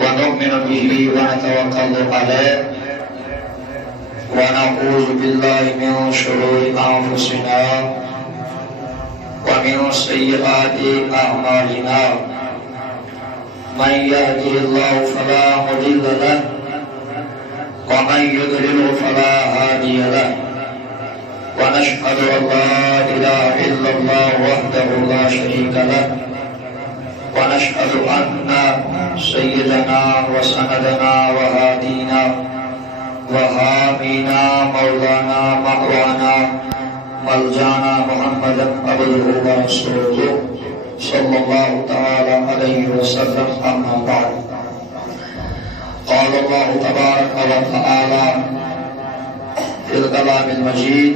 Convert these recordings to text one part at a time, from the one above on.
ونؤمن به ونتوكل عليه ونعوذ بالله من شرور أنفسنا ومن سيئات أعمالنا من يهده الله فلا مضل له ومن يضلل فلا هادي له ونشهد أن لا إله إلا الله وحده لا شريك له ونشهد أن سيدنا وسندنا وهادينا وحامينا مولانا مأوانا ملجانا محمدا عبده ورسوله صلى الله تعالى عليه وسلم. أما بعد قال الله تبارك وتعالى في الكلام المجيد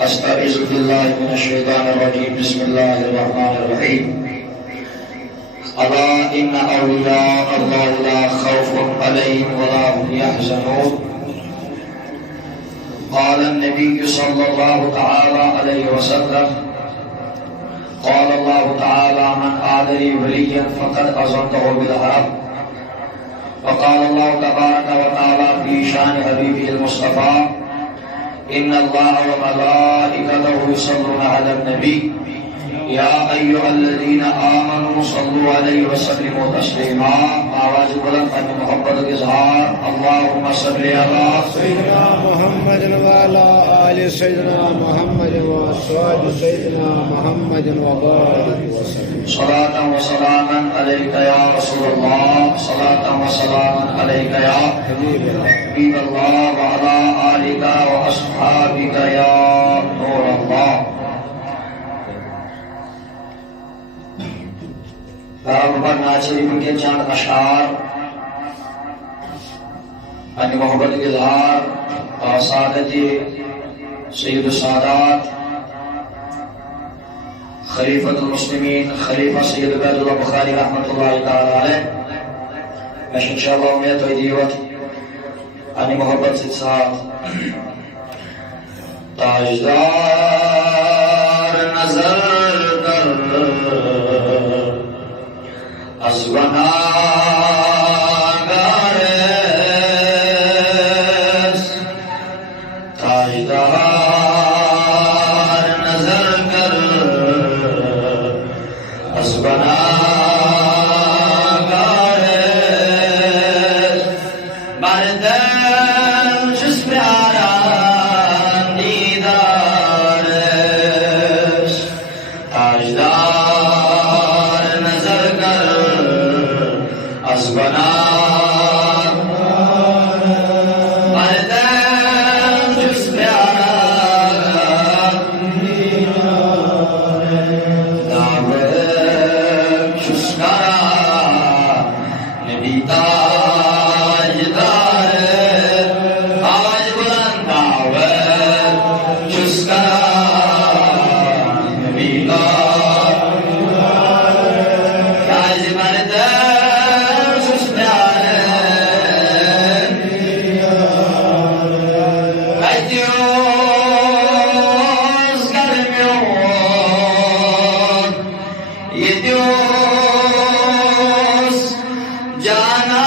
أستعيذ بالله من الشيطان الرجيم بسم الله الرحمن الرحيم ألا إن أولياء الله لا خوف عليهم ولا هم يحزنون. قال النبي صلى الله تعالى عليه وسلم قال الله تعالى من عاد لي وليا فقد أذنته بالحرب. وقال الله تبارك وتعالى في شان حبيبه المصطفى إن الله وملائكته يصلون على النبي يا أيها الذين آمنوا صلوا عليه وسلموا تسليما. آواز بلند ان محبت کے اظہار. اللهم صل على سيدنا محمد وعلى آل سيدنا محمد وأزواج سيدنا محمد وبارك وسلم. صلاة وسلاما عليك يا رسول الله صلاة وسلاما عليك يا حبيب الله وعلى آلك وأصحابك يا نور الله. بابا ناز شریف کے چند اشعار ان محبت کے اظہار اور سعادت سید السادات خلیفۃ المسلمین خلیفہ سید عبید اللہ بخاری رحمۃ اللہ تعالی علیہ. انشاءاللہ امید و دیوت ان محبت سے ساتھ تاجدار نظر کر از بناگارس تاجدار نظر کر از بناگارس مردم جس پیارا دیدارس تاجدار نظر کر از بنا مردم جس پیارا دعوت چسکارا نبی تاجدار. آواز بلند دعوت چسکارا نبی تاجدار. از مردم جس پیارا ایدیوز گرمیون یدیوز جانا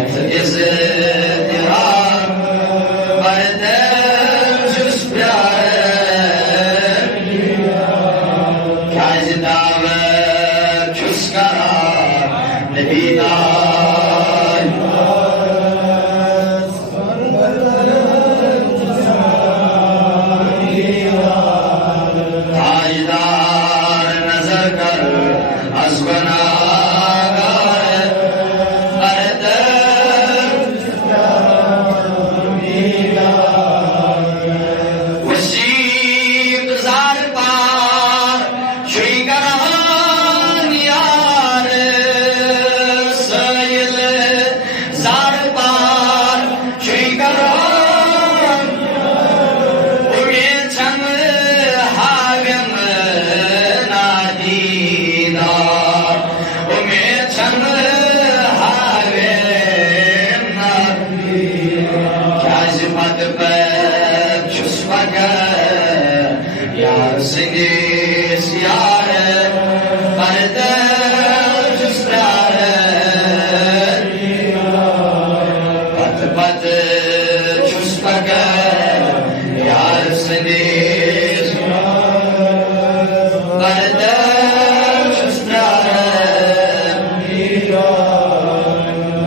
یت اضطرار بردم چھس پیار کیازِ دعوت چھس کران نبی دار تاجدار نظر کر از گناہگار بردم وسیق زار پار شوی گران یار سیل زار پار شوی گران امید چند حاگم نادیدار امید چند حاگم نادیدار کیازِ پت پت چھس مگر یار سندس یار بردم چھس پیار پت پت چھس مگر یار سندس بردم چھس پیار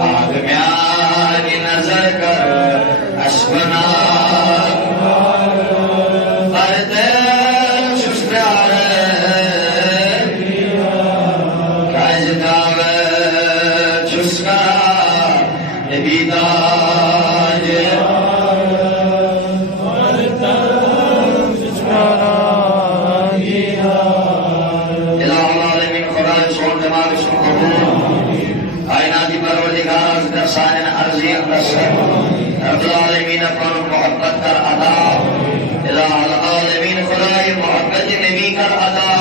آگ میانی نظر کر اشبنا بردم چھس پیار کیازِ دعوت چھس کران نبی داج الہ العالمین خدای سون دماغ سن قبول کائناتی پروردگار از در سائن عرضی اندسر رب العالمین پر محبت کر عطا الہ العالمین خدای محبت نبی کر عطا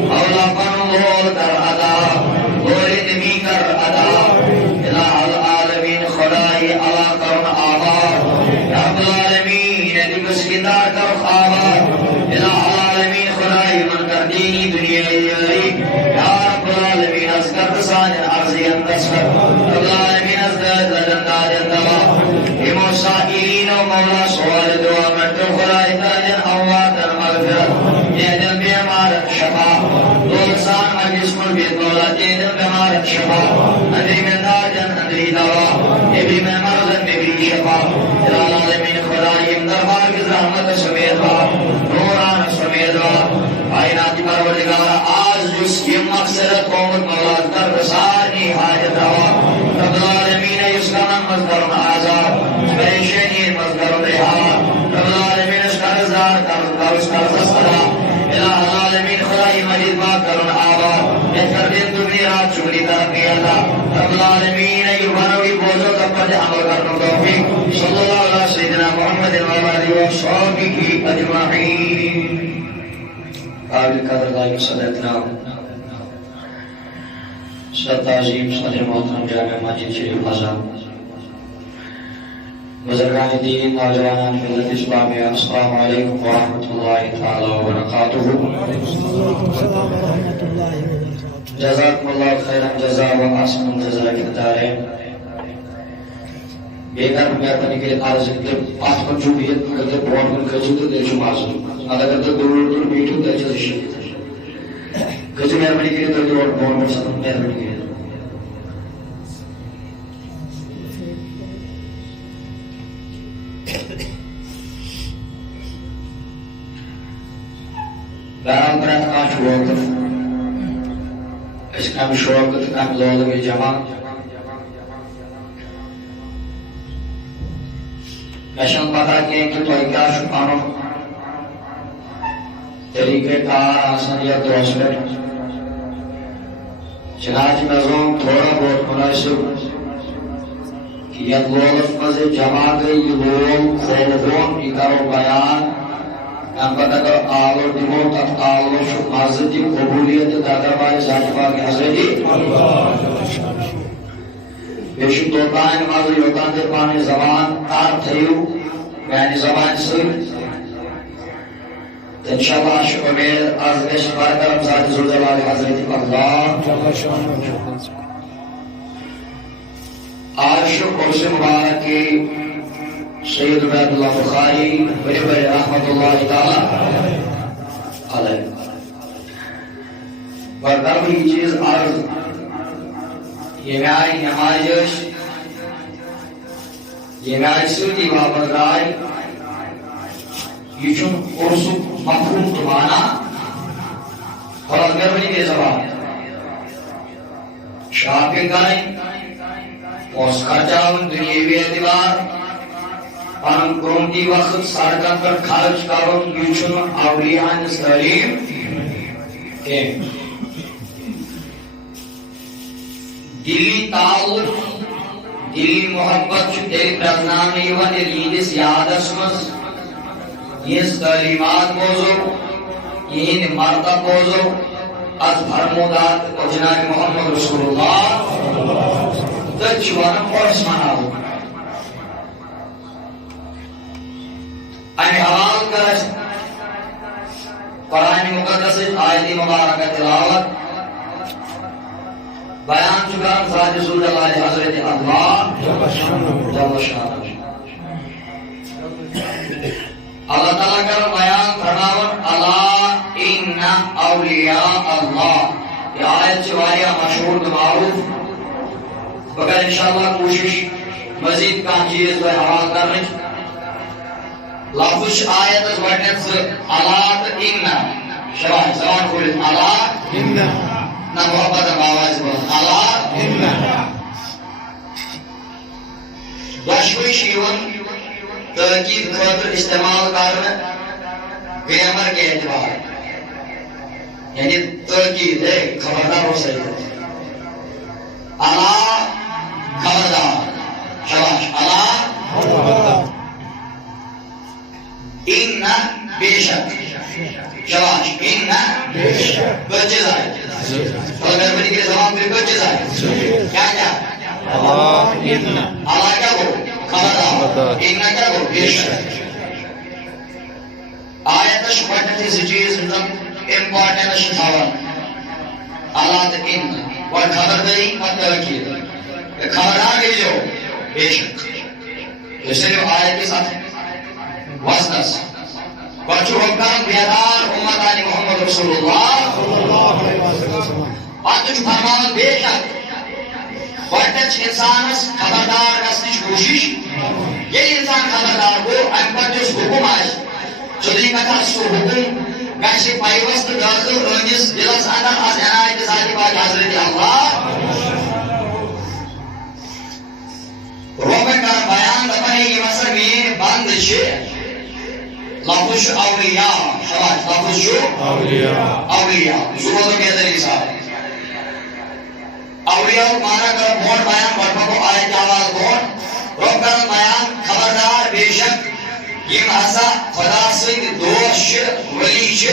مولا پر لول کر عطا لول نبی کر عطا الہ العالمین خدای علا کرن آباد رب العالمین نبی مسکندار کر خواباد الہ العالمین خدای من کر دینی دنیای یا رب العالمین از کرد سائن عرضی اندسر رب العالمین از درد لدندار اندوا امو سائلین و مولا سوال دعا مرتو خدای تاجن اواتن مغفرت دیدن بیمارت شفا دولسان مجلس ملبیت مولا دیدن بیمارت شفا اندری میں تاجن اندری دوا ابی میں مرضن نبی شفا العالمین خدای دربار کی زحمت سمید با نوران سمید با کائناتی پروردگار آج جس کی مقصد قومت مولا در رسانی حاجت روا رب العالمین یسکن مصدر آزاد پریشانی مصدر رحاد رب العالمین اشکر زار کر اشکر زسترا الہ العالمین خدای مجید با کرن آباد یکر دن دنی رات شکری ترقی اللہ رب العالمین یوبانوی بوزو تپر عمل کرن توفیق صلی اللہ علیہ سیدنا محمد و آلہ و صحابہ اجمعین قابل قدر لائی صدرتنا صدر عظیم صدر محترم جامع مسجد شریف اعظم بزرگان دین نوجوانان ملت اسلامیہ السلام علیکم ورحمۃ اللہ تعالی وبرکاتہ جزاکم اللہ خیرا جزا و احسن الجزاء کے دارین بیکار مہربانی کے عرض ہے پانچ جو بھی اگر بہت من کجو تو دل جو معذور اگر تو دور دور بیٹھو تو اچھا سے کجو مہربانی کے تو دور بہت من سب مہربانی کے برام برات کان شوقت اس کام شوقت کام لولوی جمع میشن پتا کہ تو کیا شپانو طریقہ کار آسان یا درست ہے چنانچہ نظام تھوڑا بہت مناسب کہ یہ لولت مزے جمع گئی لول کھولون یہ کرو بیان ہم پتہ کر آلو دیمو تک آلو شو حضرتی قبولیت دادر بائی زاجبہ کی حضرتی بیشی دوتائن مازو یوتان دے پانی زبان تار تھیو یعنی زبان سر انشاءاللہ شکر امید از بیش برکرم ذات زلجلال حضرت اللہ عاشق قرص مبارک کے سید عبید اللہ بخاری بڑے بڑے رحمت اللہ تعالی علیہ بردار یہ چیز عرض یہ میاری نماز یہ میاری سردی واپس رائی یہ چون قرص مفہوم تو مانا اور گرمی کے زبان شاپنگ کریں پوس خرچاؤن دنیاوی اعتبار پنن قومتی وقت سڑکن پر خرچ کرن یہ چھن اولیاء ہندس تعلیم دلی تعلق دلی محبت تیل پرزنانے یوان یہندس یادس مز یہ تعلیمات موضوع یہ مرتب موضوع از فرمودات جناب محمد رسول اللہ تجوانا فرس مناو این حوال کرش قرآن مقدس آیت مبارکہ تلاوت بیان چکان ذات رسول اللہ حضرت اللہ جل شانہ اللہ تعالیٰ کا بیان فرماون الا ان اولیاء اللہ یہ آیت چواریا مشہور معروف مگر انشاءاللہ کوشش مزید کان چیز کو حوال کرنے لفظ آیت از وٹنس الا ان شباب زبان کھولے الا ان نہ محبت آواز بول الا ان دشوی شیون تاکید خاطر استعمال کرنا گرامر کے اعتبار یعنی تاکید ہے خبردار ہو سکتا الا خبردار شباش الا ان بے شک شباش ان بچے جائے اور گرمنی کے زبان پہ بچے جائے کیا کیا الا کیا بولو خبردار ان کیا بولو بے شک آیت شبہت اس چیز امپورٹنٹ شتاون الا ان اور خبرداری اور تاکید خبردار ہے جو بے شک اس لیے آیت کے ساتھ واسطس بچو حکام بیدار امت آل محمد رسول اللہ پاتش فرمان بے شک بچ انسان خبردار گژھنٕچ کوشش یہ انسان خبردار گو ام پتہ حکم آس سیدھی کتھا سہ حکم گژھِ پیوست داخل أنِس دلس اندر از عنایت ذات پاک حضرت اللہ روبن کر بیان دپان یہ مسئلہ میں بند چھ لفظ اولیاء شباش لفظ اولیاء زبان کے ذریعے صاحب اولیاء مانا کر بہت بیان بڑھا کو آیت آواز بہت روب کر بیان خبردار بے شک یہ ہسا خدا سے دوست ولی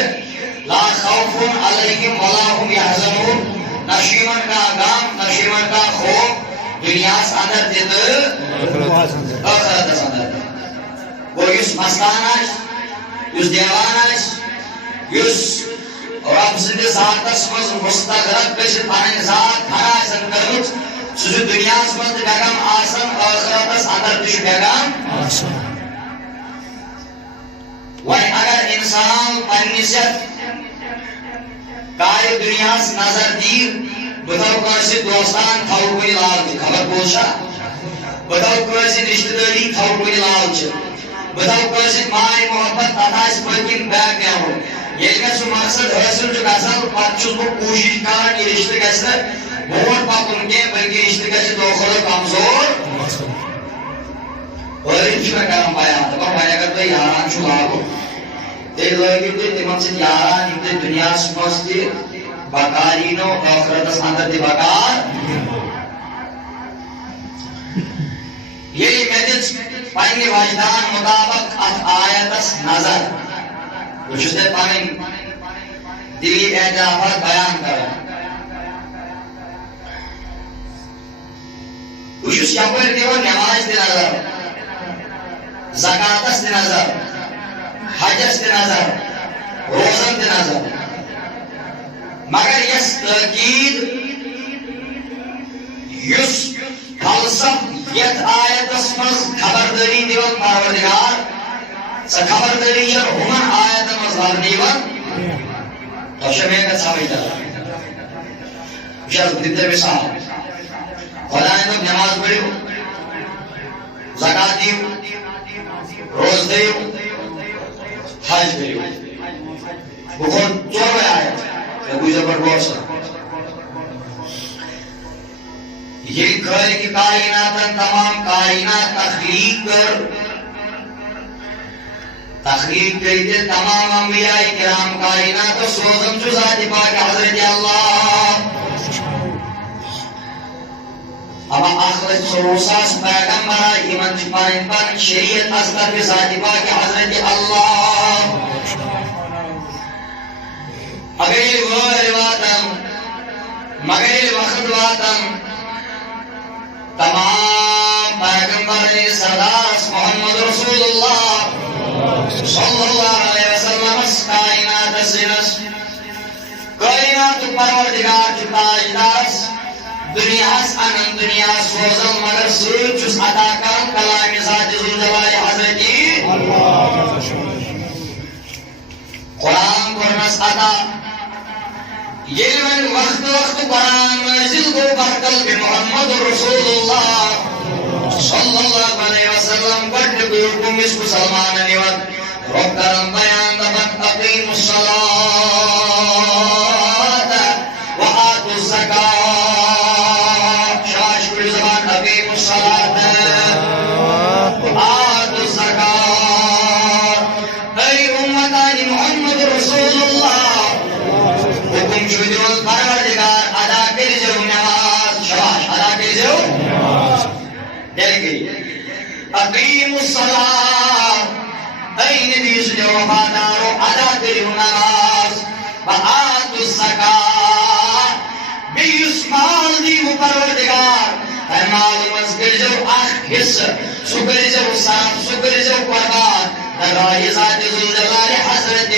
لا خوف علیہم ولا هم يحزنون نشیمن کا غم نشیمن کا خوف دنیا اندر دید آخرت اندر وہ یس مستان آس یس دیوان آس یس رب سند ذاتس مز مستغرق گژھِتھ پنٕنۍ ذات کھڑا آسن کٔرمٕژ سُہ چھُ دُنیاہس منٛز تہِ بیگم آسان آخرتس اندر تہِ چھُ بیگم وۄنۍ اگر انسان پننِس یتھ کارِ دُنیاہس نظر دِیہِ بہٕ تھاو کٲنٛسہِ دوستان تھاو کُنہِ لالچہِ خبر بوز چھا بہٕ تھاو کٲنٛسہِ رشتہٕ دٲری تھاو کُنہِ لالچہِ بہٕ تھاو کٲنٛسہِ ماے محبت تتھ آسہِ پٔتۍ کِنۍ بیک گراوُنٛڈ ییٚلہِ مےٚ سُہ مقصد حٲصِل چھُ گژھان پتہٕ چھُس بہٕ کوٗشش کران یہِ رشتہٕ گژھِ نہٕ برونٛٹھ پکُن کینٛہہ بلکہِ رشتہٕ گژھِ دۄہ کھۄتہٕ دۄہ کمزور ٲرِتھ چھُ مےٚ کران بیان دپان وۄنۍ اگر تۄہہِ یاران چھُ لاگُن تیٚلہِ لٲگِو تُہۍ تِمن سۭتۍ یاران یِم تۄہہِ دُنیاہس منٛز تہِ بکار یِنو ٲخرتس اندر تہِ بکار ییٚلہِ مےٚ دِژ پننہِ وجدان مطابق اتھ آیتس نظر بہٕ چھُس تۄہہِ پنٕنۍ دلی اعترافات بیان کران بہٕ چھُس یپٲرۍ دِوان نماز تہِ نظر زکاتس تہِ نظر حجس تہِ نظر روزن تہِ نظر مگر یس تاکید یس فلسف یت آیت اسمز خبرداری دیوان پروردگار سا خبرداری یا ہمان آیت مظہر دیوان تو شمیہ کا سامجھتا شرط دیتر مثال خدای تو نماز پڑھو زکات دیو روز دیو حج دیو بخون چور میں آئے یا کوئی زبر بورسا یہ گھر کی کائنات تمام کائنات تخلیق کرتے تمام انبیاء کرام کائنات سوزم چو ذات پاک حضرت اللہ اما آخرت سروساس پیغمبرہ ایمان چپائن پر شریعت اصدر کے ذات پاک حضرت اللہ اگر یہ غور واتم مگر وقت واتم تمام پیغمبر سردار محمد رسول اللہ صلی اللہ علیہ وسلم کائنات سنس کائنات پروردگار چتاجدارس دنیا انن دنیا سوزن مگر سوچس عطا کرم کلام ذات ذوالجلال حضرتی قرآن کرنس عطا یہ من وقت وقت قرآن نازل کو برکل محمد رسول اللہ صلی اللہ علیہ وسلم بڑھ کوئی حکم اس مسلمان نیوت رب کرم بیان دبت اقیم الصلاة وآتوا الزکاة شاش کل زبان اقیم الصلاة وآتوا الزکاة اے امتان محمد رسول اللہ حکم شدیون پروردگار ادا کر جو نماز شاش ادا کر جو دل گئی اقیم الصلاة اے نبی سے وفادارو ادا کریو نماز وآتوا الزکاة بیس مال دیو پروردگار اے معلوم کر جو حصہ سکر جو صاف سکر جو قربان نرائی ذات ذوالجلال حضرت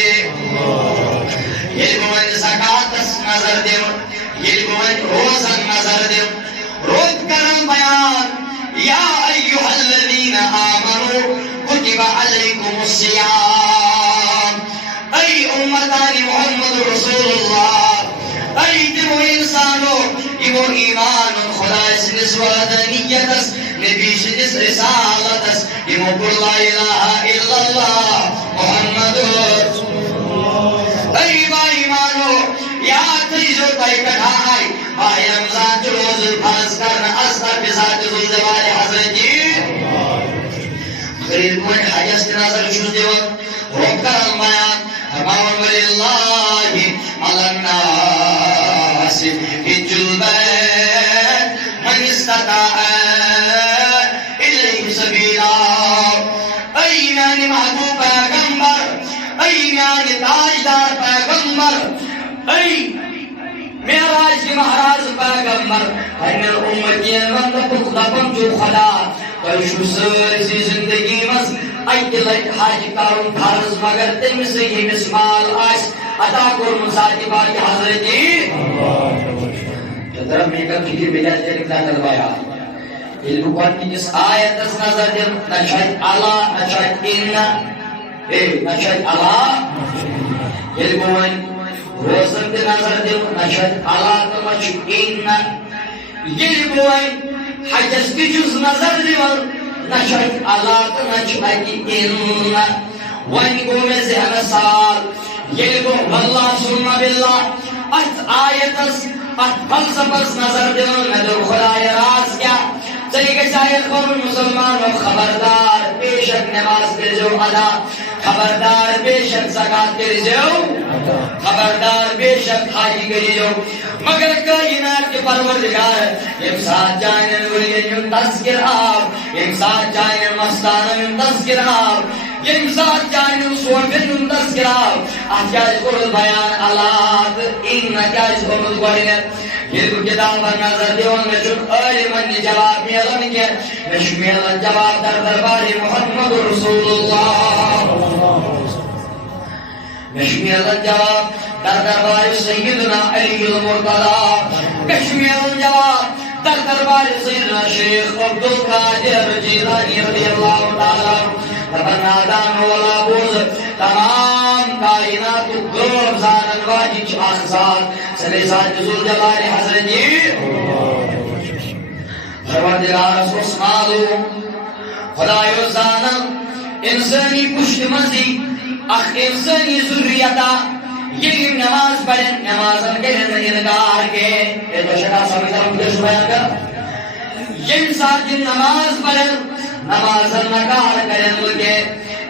یہ گوئن زکاة نظر دیو یہ گوئن روزن نظر دیو رود کرم بیان یا ایوہ الذین آمنوا کتب علیکم الصیام ای امتان محمد رسول اللہ ای تمو انسانو ایمو ایمان خدا سنس وحدانیتس نبی سنس رسالتس ایمو قل لا الہ الا اللہ محمد ای با ایمانو یا تیزو تائی کٹھائی آئی رمضان چروز فرض کرنا اصدر بذات ذوالجلال حضرتی خرید کوئی حجست نظر شوز دیوان رب کرم بیان تمام وللہ علی الناس حج البیت من استطاع الیہ سبیلا ای میانی محبوب پیغمبر ای میانی تاجدار پیغمبر ای معراج کی مہراز پیغمبر ہن امتین وند دپن جو خدا تشو سرسی زندگی مز اکہ لٹ حج کرن فرض مگر تمس یمس مال آس عطا کورمت ذات پاک حضرتی طرف میں کا فکر بجا چلک داخل بایا علم قرآن آیت نظر دم نشهد اللہ نشهد ان نشهد اللہ علم روزن کے نظر دیو نشد اللہ تمچ ان یہ بوئن حجس کی جز نظر دیو نشد اللہ تمچ ان وین گو میں ذہن سال یہ گو واللہ سنہ باللہ ات آیتس ات فلسفس نظر دیو ندر خدای راز کیا چلیے شاید قوم مسلمان و خبردار بے شک نماز کے جو ادا خبردار بے شک زکات کے جو خبردار بے شک حاجی کے جو مگر کائنات کے پروردگار امساد جائن الولین تذکر آپ امساد جائن مستان تذکر آپ امساد جائن سورفن تذکر آپ احجاج قرل بیان علاد ان نجاج قرل قرنت یہ کتاب پر نظر دیون نشد علمان نے جواب میلن کیا نشد میلن جواب در دربار محمد رسول اللہ نشد میلن جواب در دربار سیدنا علی المرتضی نشد میلن جواب در دربار سیدنا شیخ عبدالقادر جیلانی رضی اللہ تعالیٰ تمنادان والا بوز تمام کائنات گروہ زانن واجی اخزاد صلی ساتھ جزول جلال حضرت جی پروردگار اس معلوم خدایو زانن انسانی پشت مزی اخ انسانی ذریتا یہ نماز پڑھیں نمازن کے انکار کے یہ تو شکا سمیتر مجھے بیان کر یم ساتھ جن نماز پڑھیں نمازن نکار کریں لگے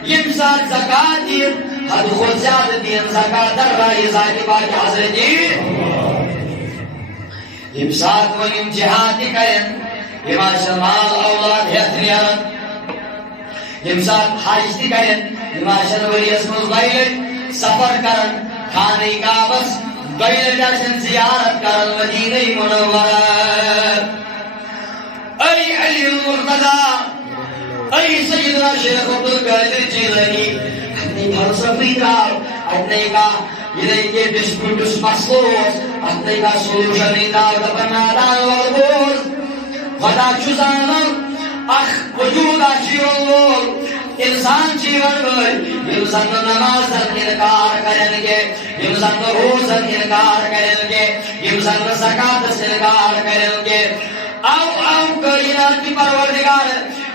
یم ساتھ زکاة دین حد خود زیادہ دین زکاة در رائی ذاتی باقی حضرت جی یم ساتھ و یم جہادی کریں یم آشان مال اولاد حیثریان یم ساتھ حاج دی کریں یم آشان وریس مزبائل سفر کریں خانہ کعبس بیل جاشن زیارت کرن مدینہ منورہ ای علی المرتضی ای سیدنا شیخ عبدالقادر جیلانی اپنی فلسفی دار اپنے کا یہ کے ڈسپیوٹس مسئلوس اپنے کا سولوشن دار دپنا دان والبوز خدا چوزانم اخ وجود آشیون انسان جیون گئی یم زن نمازن انکار کریں گے یم زن روزن انکار کریں گے یم زن زکاة انکار کریں گے او کائنات کی پروردگار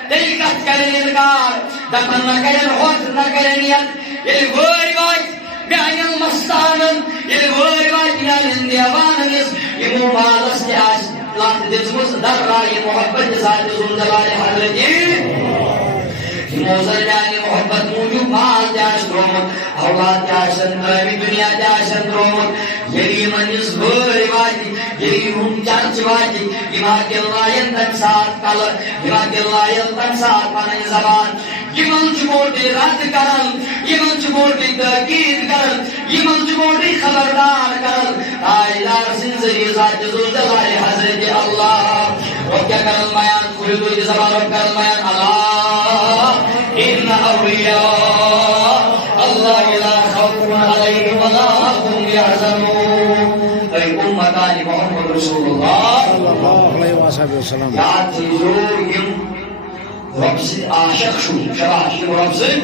تلکت کریں انکار دفن نہ کریں خود نہ کریں نیت یہ وای وای بیان المستانن یہ وای وای بیان اندیوانن یہ مبالس کے آج لات دزمز در رائی محبت ذات زون جلال حضرت جی موزر جانی محبت موجود مال جاش درومت اولاد جاشن درامی دنیا جاشن درومت یلی منیس بھوری واجی یلی ہم چرچ واجی یما دلائن تن ساتھ کل یما دلائن تن ساتھ پانی زبان یمن چموٹی رد کرن یمن چموٹی تاکید کرن یمن چموٹی خبردار کرن تائیدار سنزری ذات جزو جلال حضرت اللہ اور کیا کرن بیان کوئی دوی زبان اور کرن بیان اللہ ان اولیاء اللہ لا خوف علیہم ولا هم يحزنون اے امتان محمد رسول اللہ صلی اللہ علیہ وسلم یاد تیزوریم رب سے عاشق شو شباش رب سے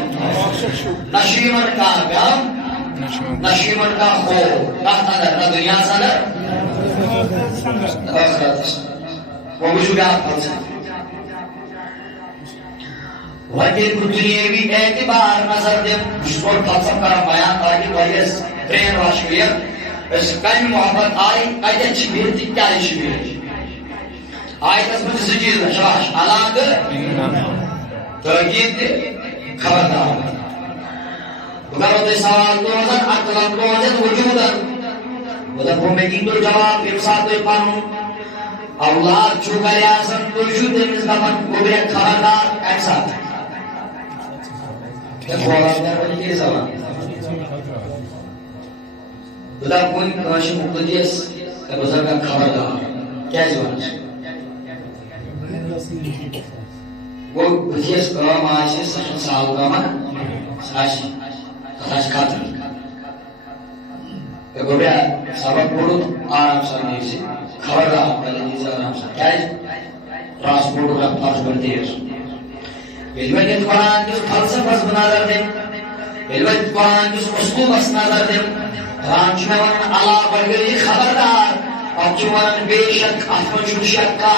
نشیمن کا غم نشیمن کا خوف نہ دنیا سندر وہ بھی آپ وجہ دنیاوی اعتبار نظر دیں مشکور فلسف کرا بیان تاکہ وجہ برین واشویر اس کن محبت آئی کجا شبیر تھی کیا شبیر آئی تسمت سجیز شاش علاق تاکید خبردار اگر ہوتے سوال تو حضر اقلام تو حضر وجودن ادھر بھومیگی تو جواب امساد تو پانوں اولاد چوکا ریاسن تو شد مزدفن گبریت خبردار ایسا خدا کوئی کاشی مقدس کا بزرگا خبردار کیا جوان وہ بزیس کام آشی سشن سال کاما ساشی خداش خاطر کہ گوڑیا سبق بڑو آرام سا نیسی خبردار پہلے نیسی آرام سا کیا ٹرانسپورٹ کا فرض بنتی ہے علمت قرآن جس فلسفہ اس نظر دیں علمت قرآن جس اسلوب اس نظر دیں قرآن چنوان اللہ برگری خبردار اور چنوان بے شک احمد شک کا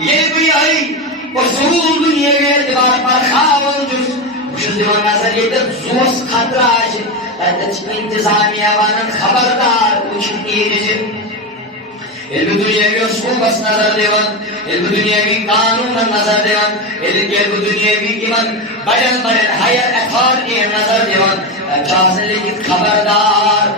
یہ بھی آئی اصول دنیا کے اعتبار پر خواہن جس مشل دیوان نظر یہ در زوس خطرہ آج تاکہ انتظامیہ وانن خبردار کچھ نیرجن علم دنیاوی اسلوب اس نظر دیوان علم دنیاوی قانون نظر دیوان علم دنیاوی ایمان بڑن ہائر اتھارٹی نظر دیوان چاہتے لیکن خبردار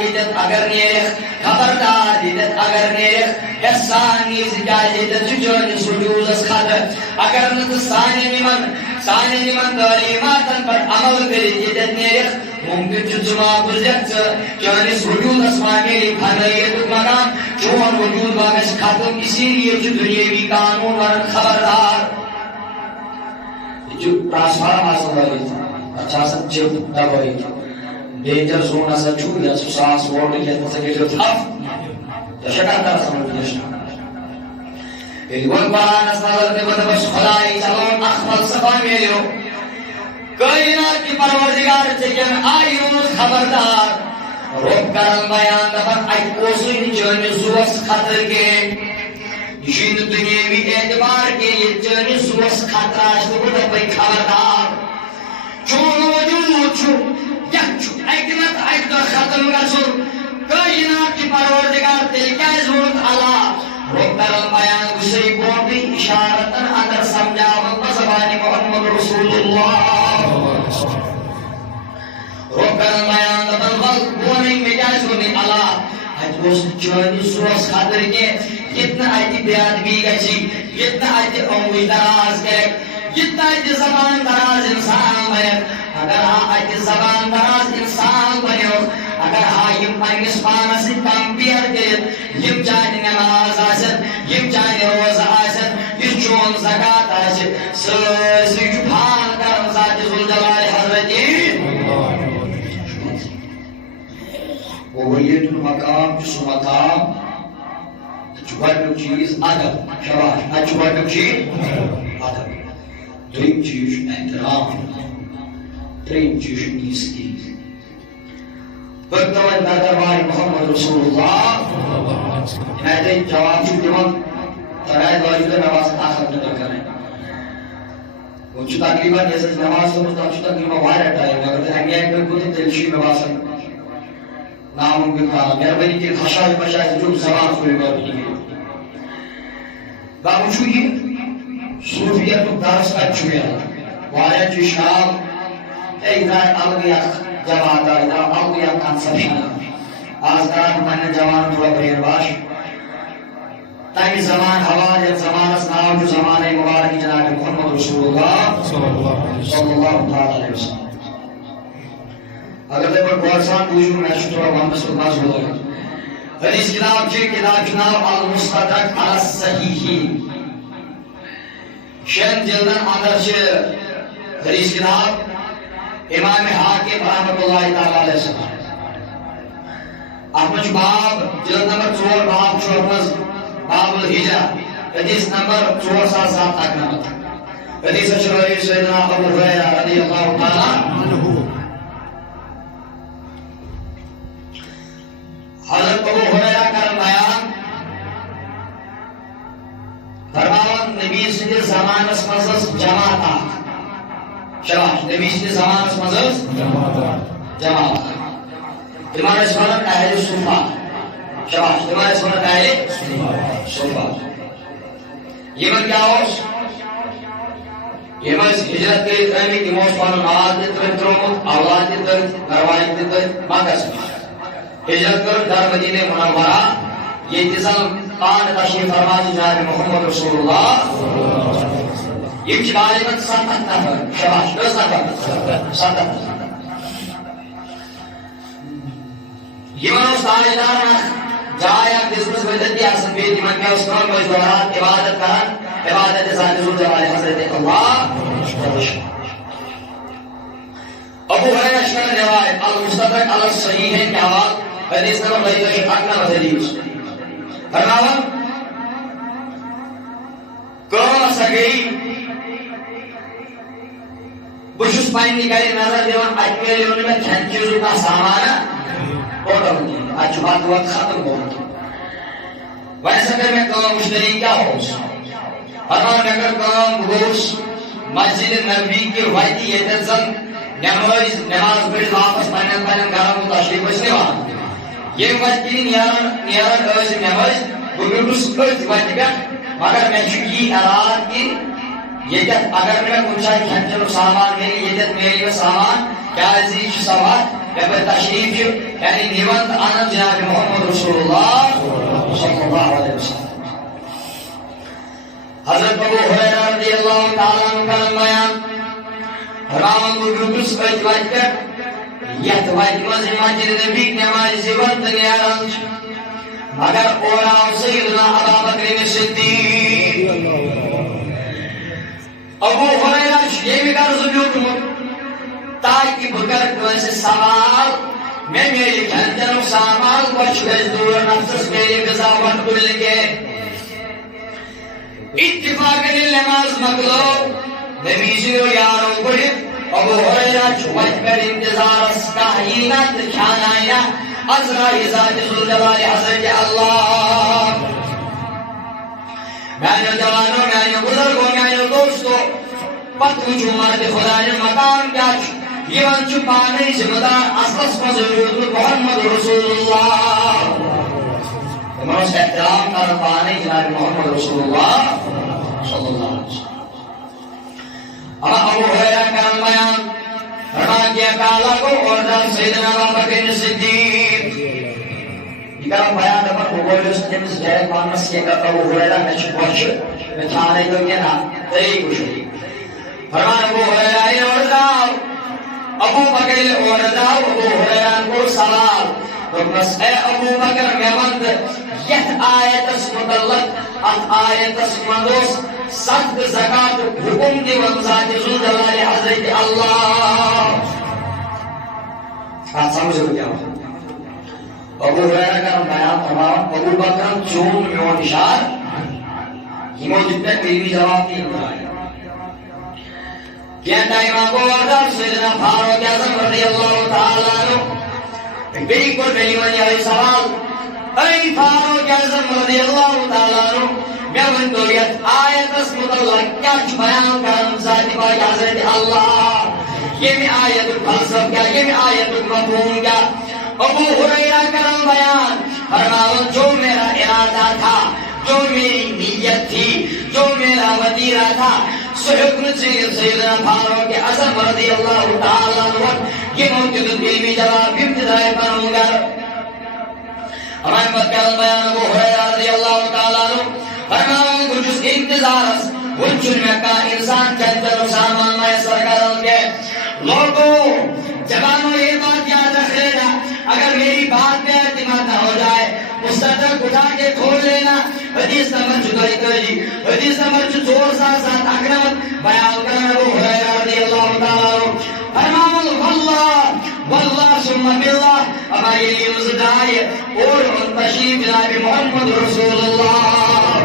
یہ اگر نیرخ خبردار یہ اگر نیرخ احسانی سے جائے جوانی سجوز اس خاطر اگر نتستانی نیمان تعلیماتن پر عمل کرے یہ نیرخ ممکن جزما بزرگ جوانی سجوز اس معاملی بھانیت مقام چون وجود باقش خاتم اسی لیے جو دنیاوی قانون ورن خبردار جو ٹرانسفارم حاصل ہوئی تھی اچھا سا چپ دب ہوئی تھی ڈینجر زون ایسا چھو یا سانس وارڈ لکھے تھا سکے جو تھا تو شکر کرا سمجھ گیا Ilwan Qur'anas nazar tebada bas khudai salon akhmal safa meliyo kainat ki parvardigar çeken ayunuz habardar Rob karan bayan dapat ay osun jönü suvas khatır ke jin dünyevi etibar ke ye jönü suvas khatra şunu da bay habardar çoğu vücut şu yakçu aykimat ayda khatım gasul kainat ki parvardigar telkaz vurut Allah Rob karan bayan gusey bordi işaratan andar samjavan mazabani Muhammad Rasulullah Rob karan bayan dapat warning mejaz honin Allah ajos joni suas khatir ke kitna ayti beadbi gachi kitna ayti umri daraz gerek kitna ayti zaman daraz insan bayan agar ayti zaman daraz insan bayan agar yim pangis panasi tampir ke yim jani namaz asan yim jani roza asan yim zakat asan sözü phan karam zati zul jalal hazreti وولیت المقام جسو مقام اچوارک چیز ادب شباش اچوارک چیز ادب دویم چیز احترام ترین چیز نیستی بردوان دربار محمد رسول اللہ ایدن جواب چو دیمان ترائے دواجد نواز آخر نکل کریں وہ چو تقریبا جیسے نواز تو مستقل چو تقریبا وائر اٹھائے اگر تحنگی ایک بلکو تی تلشی نوازن ناممکن تھا مہربانی کی خشائی بشائی جو زبان سوئی مہربانی کی بابو چھو یہ صوفیت و درس اچھو یا واریا چو شام ایک دائیں الگیا جوان دا الگیا کنسپشن آز دران من جوان تھوڑا بریر باش تاکہ زمان حوال یا زمان اسناو جو زمان مبارکی جناب محمد رسول اللہ صلی اللہ علیہ وسلم اگر دے پر گوارسان پوچھوں میں شتورہ محمد صلی اللہ علیہ وسلم حدیث کتاب جناب المستدرک علی الصحیح شن جلدن اندر حدیث کتاب امام حاکم رحمت اللہ تعالی علیہ وسلم احمد باب جلد نمبر 4 باب چورمز باب الحجہ حدیث نمبر 477 تک نمبر حدیث شرعی سیدنا ابو ہریرہ رضی اللہ تعالی عنہ حضرت ابو ہریرہ کا بیان فرمان نبی صلی اللہ علیہ وسلم جماعت شباش نبی صلی اللہ علیہ وسلم جماعت ہمارے سمرت اہل صوفہ شباش ہمارے سمرت اہل صوفہ یمن کیا ہو یمن ہجرت کے اترمی کی موسمان نواز دیتر ترومت اولاد دیتر گروائی دیتر ماں سمجھ ہجرت کر در مدینہ منورہ یہ جسم پان تشریف فرما جناب محمد رسول اللہ یہ غالباً 7 نفر شباش 10 نفر 7 نفر یہ منوس تاجدار جائے بزنس بدتی اصل بیت من کے اس نام مجدورات عبادت کرن عبادت ذات ذوالجلال حضرت اللہ ابو ہریرہ شرح روایت المستدرک علی الصحیح ہے کیا بات حدیث نمبر 2 حدیث فرمایا کون سگئی بشس پائن نکالی نظر دیوان اجمیری انہوں میں کھین چیزوں کا سامانا اوٹا ہوتی ہے آج بات وقت ختم ہوتی ہے ویسا کر میں کام مشتری کیا ہو فرمان اگر کام گوش مسجد نبی کی روایتی یہ تنظم نماز بڑھ واپس پائنن گھروں کو تشریف بچنے وہاں یہ مسجد نیارن اوز نماز بگرس کرت وجہ مگر میں چکی اراد کی یہ اگر میں کنچائی کھنچل سامان میری یہ میری میں سامان کیا عزیز سوال جب تشریف یعنی نیوند آنند جناب محمد رسول اللہ صلی اللہ علیہ وسلم حضرت ابو ہریرہ رضی اللہ تعالیٰ عنہ کا بیان راون بگرس کرت وجہ یت وجہ مسجد نبی نماز زیورت نیارن مگر اورا سیدنا ابا بکر صدیق ابو ہریرہ یہ بھی قرض بیوٹم تاکہ بکر کوئی سوال میں میری کھنجر سامان کچھ گز دور نفس میری غذا وقت کل کے اتفاق نماز مکلو نبی جو یارو پڑھ ابو ہریرہ چھوٹ کر انتظار اسکاہینا تکھانائنا عزرائی ذات ذوالجلال حضرت اللہ میانے جوانوں میانے بزرگوں میانے دوستوں پتو جو مرد خدا نے مقام کیا یہ ونچو پانے ذمہ دار اساس مزرود محمد رسول اللہ ہمارا سے احترام کر پانے جناب محمد رسول اللہ صلی اللہ علیہ وسلم ابو ہریرہ کا بیان فرمان کیا کالا کو اور سیدنا ابو بکر صدیق یہ بیان پر بولے اس نے سے مانس یہ کا ابو ہریرہ نے چھوچ میں تھانے کو کیا نا تیری خوشی فرمان ابو ہریرہ اور ابو بکر اور ابو ہریرہ کو سوال بس اے ابو بکر میوند یہ آیت اس متعلق آیت اس مدوس سخت زکات حکم دی ذات ذوالجلال حضرت اللہ آپ سمجھو کیا ابو ہریرہ کا بیان تمام ابو بکر چون میون اشار یہ موجود ہے کوئی بھی جواب نہیں ہوا کیا ٹائم کو آدھر سیدنا فاروق اعظم رضی اللہ تعالیٰ عنہ بالکل نہیں منی آئی سوال اے فاروق اعظم رضی اللہ تعالیٰ عنہ میں منطوریت آیت اس مطلق کیا بیان کرم ذاتی بائی حضرت اللہ یہ میں آیت الفلسف کیا یہ میں آیت المفہوم کیا ابو ہریرہ کرم بیان فرماؤں جو میرا ارادہ تھا جو میری نیت تھی جو میرا وطیرہ تھا حکم سیدنا فاروق اعظم رضی اللہ تعالیٰ عنہ یہ موجود علمی جواب ابتدائی کروں گا ہمارے مدکال بیان ابو ہریرہ رضی اللہ تعالیٰ عنہ فرماؤں کو جس انتظار وچن میں کا انسان چندر سامان میسر کروں گے لوگوں جوانوں یہ بات یاد رکھے گا اگر میری بات پہ اعتماد نہ ہو جائے مستدر اٹھا کے کھول لینا حدیث نمبر 42 حدیث نمبر 477 اکرمت بیان کرنا ابو ہریرہ رضی اللہ تعالیٰ عنہ فرماؤں واللہ واللہ ثم باللہ ہماری لیے مزدائی اور تشریف جناب محمد رسول اللہ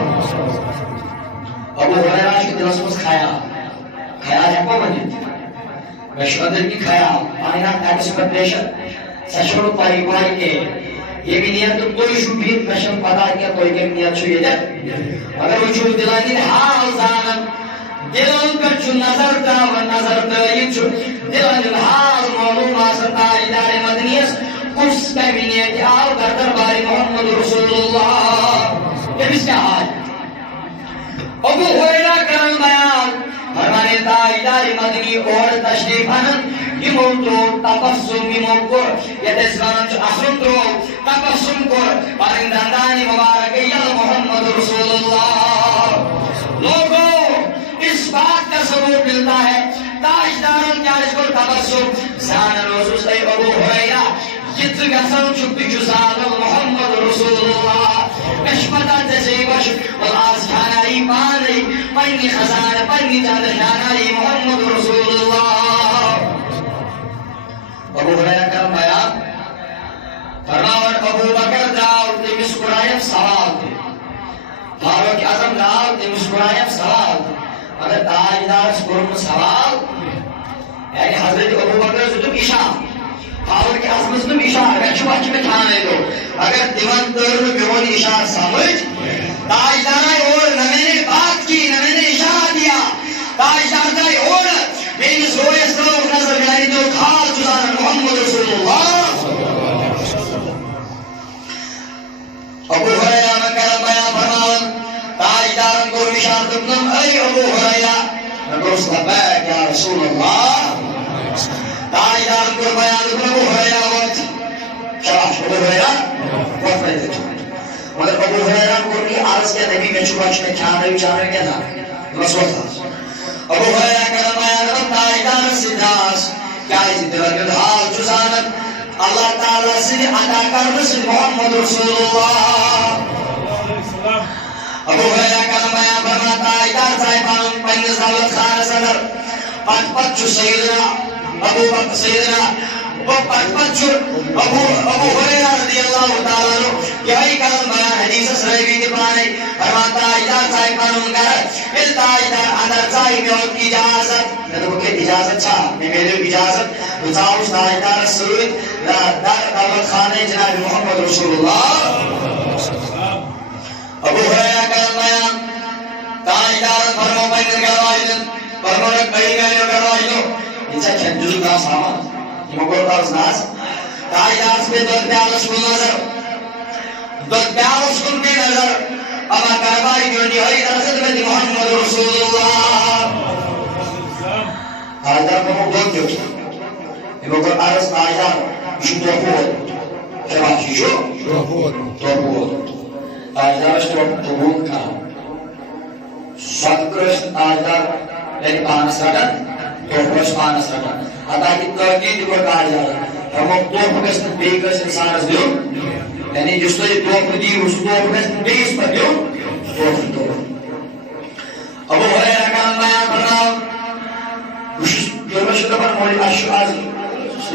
ابو ہریرہ کی دلسمس خیال ہے کو بنی مشقدر کی خیال آئینہ ایکسپیکٹیشن سچوڑ پائی کے یہ بھی نیت تو کوئی شبید مشن پتا کیا کوئی کہ نیت چھوئے جائے اگر وہ چھو دلانی حال زانت دلوں پر چھو نظر تا و نظر تا یہ چھو دلانی حال معلوم آستا ادار مدنیس اس کا بھی نیت آو در درباری محمد رسول اللہ یہ بھی اس کا حال ابو ہریرہ کرم بیان فرمانے تاجدار مدنی اور تشریف انن یہ موتو تبسم یہ موکر یہ دسمان جو اصرم تو تبسم کر پرندندانی مبارک یا محمد رسول اللہ لوگوں اس بات کا ثبوت ملتا ہے تاجدارن کیا اس کو تبسم سان روزو سے ابو ہریرہ جت گسن چھپی جزال محمد رسول اللہ کشمتا جیسے بش والآس جانائی پانی پنی خزانہ پنی جانائی محمد رسول اللہ ابو ہریرہ کا بیان فرماؤں ابو بکر داؤ تے مسکرائے سوال دے فاروق اعظم داؤ تے مسکرائے سوال دے اگر تاجدار سکرم سوال یعنی حضرت ابو بکر سے تم اشار فاروق اعظم سے تم اشار اگر چھو اچھ میں تھانے دو اگر دیوان تر بیون اشار سمجھ تاجدار اور نہ میں نے بات کی نہ میں نے اشارہ دیا تاجدار دائی اور میں نے سوئے سلوک نظر ملانی تو خال جزار محمد رسول اللہ ابو ہریرہ مکہ بیان فرمان تاجدارن کو اشار دکنم اے ابو ہریرہ نگوست لبیک یا رسول اللہ تاجدارن کو بیان دکنم ابو ہریرہ وقت شراش ابو ہریرہ وقت نہیں دیتا مگر ابو ہریرہ کو کی عرض کے نبی میں چکاش میں چانے کیا تھا رسول تھا ابو ہریرہ کا بیان تاجدار سداس کیا اس دلگل حال جزانت اللہ تعالیٰ سے عطا کرنے سے محمد رسول اللہ ابو ہریرہ کا بیان فرماتا ہے تاجدار صاحبان پنیز دولت خان صدر پت جو سیدنا ابو بکر سیدنا پت جو ابو ہریرہ رضی اللہ تعالیٰ عنہ یہی کلم بیان حدیث سرائیوی کے پرانے فرماتا ہے تاجدار صاحبان انگر ژایہِ مےٚ اوٚن اِجازت مےٚ دوٚپُکھ ہے اِجازت چھا مےٚ میلیو اِجازت بہٕ ژاوُس تاجدارس سۭتۍ دولت خانہ جناب محمد رسول اللہ ابو ہریرہ کران بیان تاجدارن فرمو پننٮ۪ن گھر والٮ۪ن فرمونکھ بیٚیہِ میٛانیو گھر والٮ۪و یہِ چھا کھٮ۪ن چیٖزُک کانٛہہ سامان یِمو کوٚر عرض نہ حظ تاجدارس پیٚیہِ دۄد پیالس کُن نظر دۄد پیالس کُن پیٚیہِ نظر اما کارباری کیوں نہیں ہوئی حضرت محمد رسول اللہ تاجدار کو دودھ دیو یہ کو عرض تاجدار یہ توفود شباب شیشو توفود تاجدار اس توفود کا صدقرش تاجدار یعنی پانس رکھن توفش پانس رکھن حتا کہ تاکید کو تاجدار ہم توفش بیکس انسانس دیو یعنی جس تو یہ توف دی اس توف میں بیس پر دیو توف ابو ہریرہ کا بیان فرماؤ یوم شدبر مولی اشعاز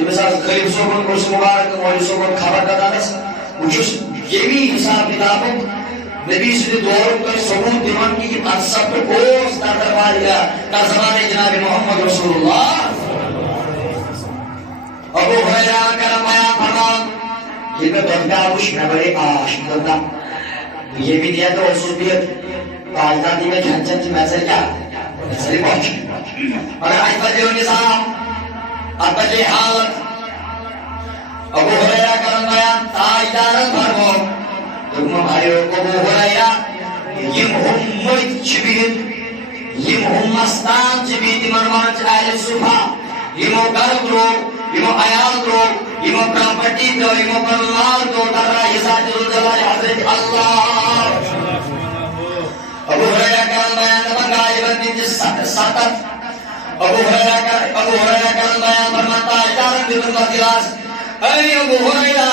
مثال خلیف صوبن کرس مبارک مولی صوبن خبر دادانس وچس یمی حساب کتاب نبی صلی دور پر ثبوت دیوان کی تصب اوس در دربار در زمان جناب محمد رسول اللہ ابو ہریرہ کا بیان فرماؤ یہ میں دنیا آوش میں بڑے آش دنیا یہ بھی دیا تو اصول بھی تاجدار دی میں جھنچن چی محصل کیا محصلی پہنچ مگر آج بجے نظام اب بجے حالت ابو ہریرہ کرن بیان تاجدارت فرمو تم ہمارے ابو ہریرہ یم ہم مجھ چبید یم ہم مستان چبید منوان چاہل صبح یمو گرد رو یمو عیال رو یمو پراپرٹی دو یمو پرمال دو در رہا ذات الجلال حضرت اللہ ابو ہریرہ کرن بیان دبن غالباً دن جس ساتت ابو ہریرہ کرن بیان فرماتا ہے دارن بکن وقتلاس اے ابو ہریرہ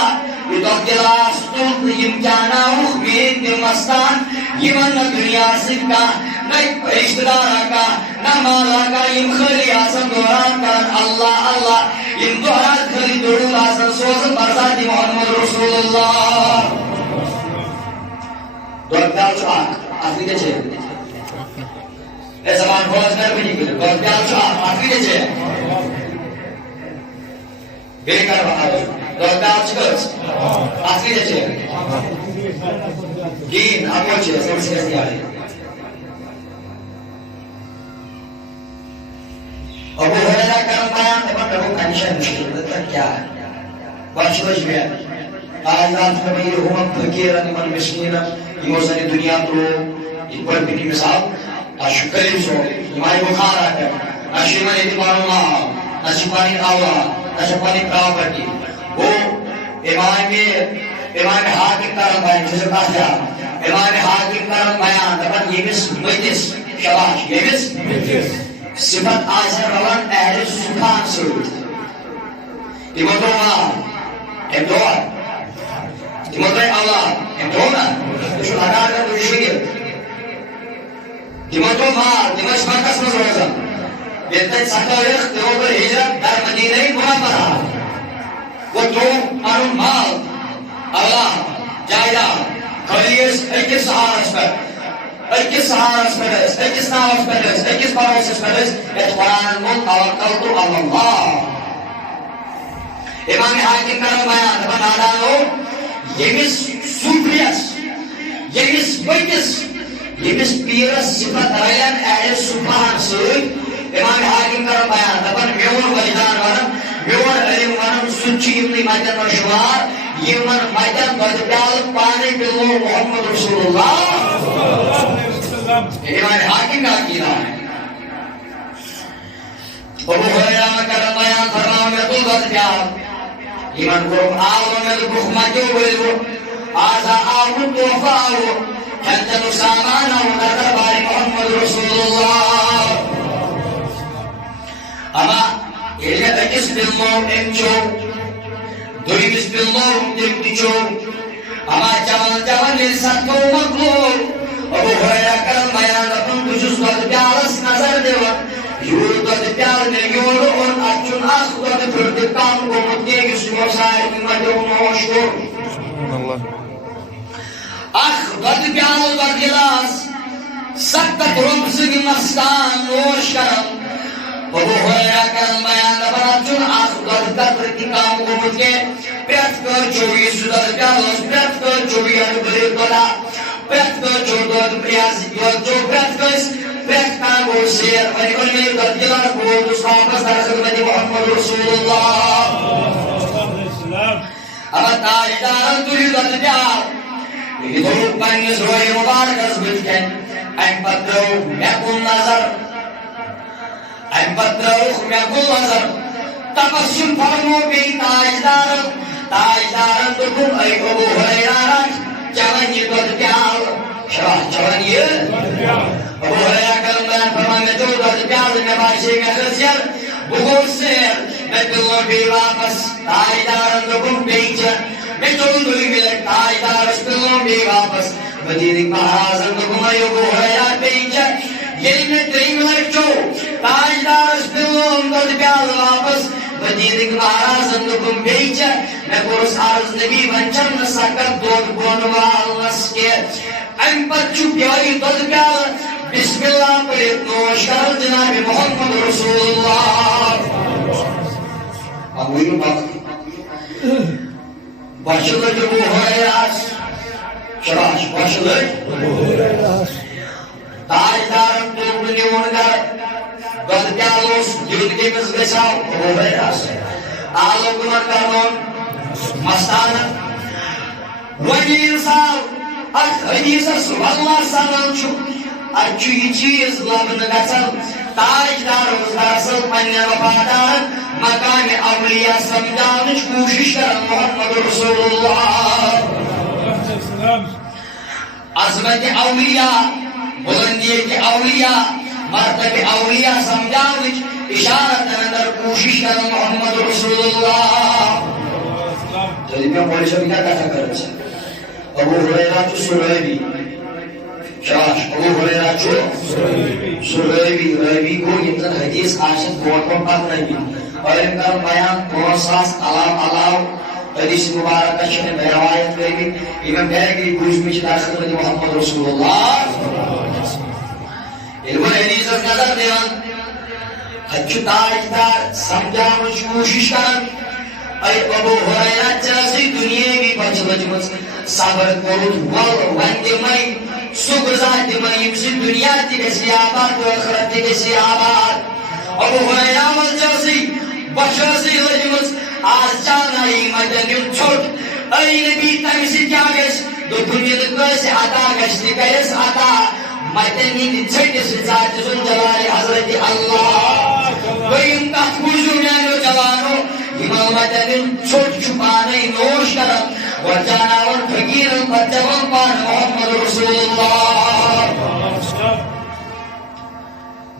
یہ وقتلاس تلت امکانا اخبین دمستان یمن دنیا سکا نہ رشتہ دارا کا نہ مالا کا یم خلی آسن دوران کرن اللہ اللہ یم دوران خلی دوران آسن سوزن برزادی محمد رسول اللہ دور پیال چو آنکھ آخری دے چھے اے زمان کھولاس میں بھی نہیں کرے دور پیال چو آنکھ آخری دے چھے بے کر بہا دور پیال چو آخری دے چھے دین آگو چھے سب سے کسی آئی ابو ہریرہ کرن بیان دبن دبو کنشن مشکل تک کیا ہے بچوش میں آج رات میں بیر ہومت فقیرن من مسکینن یہ ساری دنیا تو ایک بڑی بڑی مثال اشکری سو امام بخار آتا ہے اشیمن اعتبار اللہ نشپانی اولاد نشپانی پراپرٹی وہ امام حاکم کرن بیان جسے پاس جا امام حاکم کرن بیان دبن یمس مجلس شباش یمس صفت آسر روان اہل سبحان سوت امدو ماں امدوار امدو اولاد امدونا اشو حقار کر دوشو گئے امدو ماں دمش مرکز میں روزن بیتن سکوریخ دیوبر ہجرت در مدینہ منورہ وہ تو انو مال اولاد جائیداد خلیس ایک سہارس پر اکس سہارس پر اکس ناوس پر اکس پروسس پر ایت قرآن مل توکلت علی اللہ امام حاکم کرن بیان دبن آدانو یمس صوفیس یمس بکس یمس پیرس صفت رین اہل سبحان سوئی امام حاکم کرن بیان دبن میور وجدان ورم میور علم ورم سچی یمنی مدن مشوار یمن مدن بدبیال پانی بلو محمد رسول اللہ امام حاکم کا عقیدہ ہے ابو ہریرہ کرن بیان فرماؤں میں تو بدبیال ایمان کو آورو میں تو بخمجو بلو آزا آورو توفا آورو کھنچنو سامان آورو در باری محمد رسول اللہ اما ایلے اکس بلو امچو دوری بس بلو امچو اما جوان لسان کو مقلوب ابو ہریرہ کرن بیان اپن کچھ وقت پیالس نظر دیوان یور دد پیار میں یور اور اچن اخ دد پھرد کام کو مدے کس کو سائے مدو مشکور سبحان اللہ اخ دد پیال دد گلاس سخت رمزگی مستان نوش کرم ابو ہریرہ کرم بیان دبرات چون آخدر قدر کی کام کو مجھے پیت کر چوبی سدر پیالوس پیت کر چوبی اربری کلا پیت کر چودر پریازی جو پیت کر پیت کانگو سیر ونی علمی در دلار کو دوستان پسر خدمت محمد رسول اللہ اما تاجدارن دوری در پیار یہ دروک پنگز روی مبارک از بلکن این پترو میکن نظر این پترو میکن نظر تبسم فرمو بی تاجدارن دکم ای ابو حریران چونی در پیار شرح چونی ابو حریران کرم بیان فرمان میں جو در پیار میں باشی میں خرسیر بغور سیر میں دلوں بھی واپس تاجدارن دکم بیچن میں چون دوی ملک تاجدار دلوں بھی واپس مدینک محاظر دکم ای ابو حریران بیچن یعنی میں ترین ملک چو تاجدار دلوں در پیار واپس مدینک محاظر دکم بیچن میں قرص عرض نبی ونچن سکت دود بونوال نسکے ام پر چوپیائی دود پیار بسم اللہ پلیت نوش کر جناب محمد رسول اللہ امویر باقی باشلر جو بو حریراس شراش باشلر تاجدارن توبنی ونگر دود پیالوس دیودگی مزگساو بو حریراس آلو کمر کرنون مستانن ونی انسان حدیث اللہ سنان چھو اچھو یہ چیز لبن گسل تاجدار دراصل پنہ وفادار مقام اولیاء سمجھانچ کوشش کرن محمد رسول اللہ عظمت اولیاء بلندی اولیاء مرتب اولیاء سمجھانچ اشارت اندر کوشش کرن محمد رسول اللہ جدی میں بولی شب کیا کہا کرن ابو ہریرہ چو سلیبی شاش ابو ہریرہ چو سلیبی کو یمزن حدیث آشد گوٹوں پر نبی اور امکان بیان پروساس علاو حدیث مبارکہ شنے میں روایت کریں امام بیگری گوش میں چلا خدمت محمد رسول اللہ علم حدیث از نظر دیوان حج تاجدار سمجھانچ کوشش کرن ای ابو ہریرہ جیسی دنیا بھی بچ بچ صبر کرد وند مئی سگزاد مئی سی دنیا تی گسی آباد و آخرت تی گسی آباد ابو ہریرہ مل جیسی بچاسی لجمس آج جانائی مدنیم چھوٹ ای نبی تمیسی کیا گش دو دنیا دکویسی عطا گشتی گیس عطا مدنی دی چھٹس ذات سن جلال حضرت اللہ ویم تحت بوزو میانو جوانو امام مدنیم چھوٹ چھپانے نوش کرم وجاناور فقیر قدم پان محمد رسول اللہ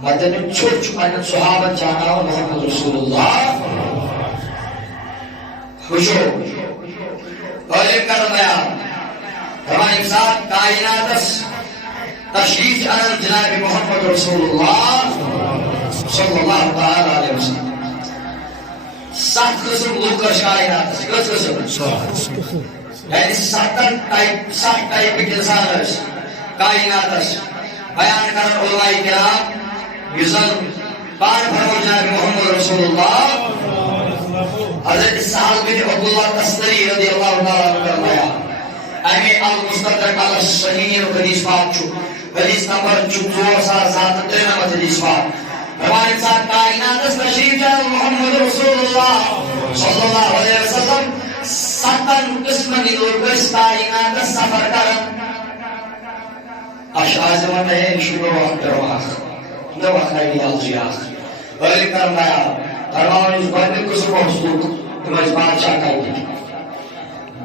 مدنیم چھوٹ چھپانے صحابہ جاناور محمد رسول اللہ خوشو غالب کرم بیان ہمارے ساتھ کائناتس تشریف علی جناب محمد رسول اللہ صلی اللہ تعالی علیہ وسلم سات قسم لوگ کائناتس کس قسم یعنی سات ٹائپ انسانس کائناتس بیان کرن علماء کرام یزن پان فرمو جناب محمد رسول اللہ حضرت سہل بن عبداللہ تستری رضی اللہ تعالیٰ عنہ فرمایا امی المستدرک علی الصحیح حدیث پاک چھو حدیث نمبر 4793 حدیث پاک ہمارے ساتھ کائناتس تشریف جناب محمد رسول اللہ صلی اللہ علیہ وسلم ستن قسمنی لوگ اس کائناتس سفر کرن اشعازمت ہے شروع وقت رواخ دو وقت نبی الزیاخ ولی کرمایا ترمان اس بندی قسم حسلوک تمہیں بادشاہ کہتے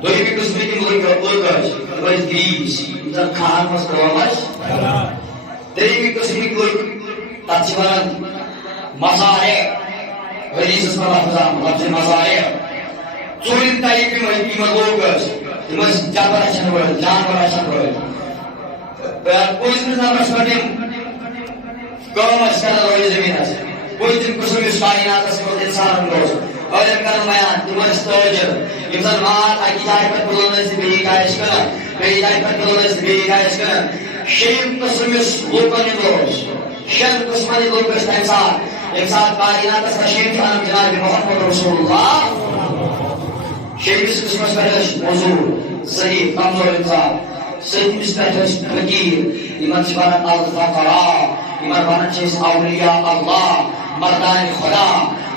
دوئی بھی قسمی کی ملکش تمہیں گریس انسان کھان مستوامش تیری بھی قسمی کی تجھوان مزارع حدیث اس پر لفظام لفظ مزارع چورین تایفی محیطی ملوکش تمہیں جانور اشن ورد جانور اشن ورد پویس میں نامش پڑھیں قوم اشکال روی زمین ہے کوئی دن قسم اس کائنات سے کوئی انسان روز اور ان کا نمایاں تمہیں استوجر انسان مات آکی جائے پر بلونے سے بھی گائش کرنا کئی جائے پر بلونے سے بھی گائش کرنا شیم قسمس لوکن دوس شن قسمن لوکس انسان انسان کائنات کا شیم عالم جناب محمد رسول اللہ شیمس قسمس پہ موضوع صحیح کمزور انسان سیدمس پہ فقیر ایمان سے بارن الفقراء ایمان بارن چیز اولیاء اللہ مردان خدا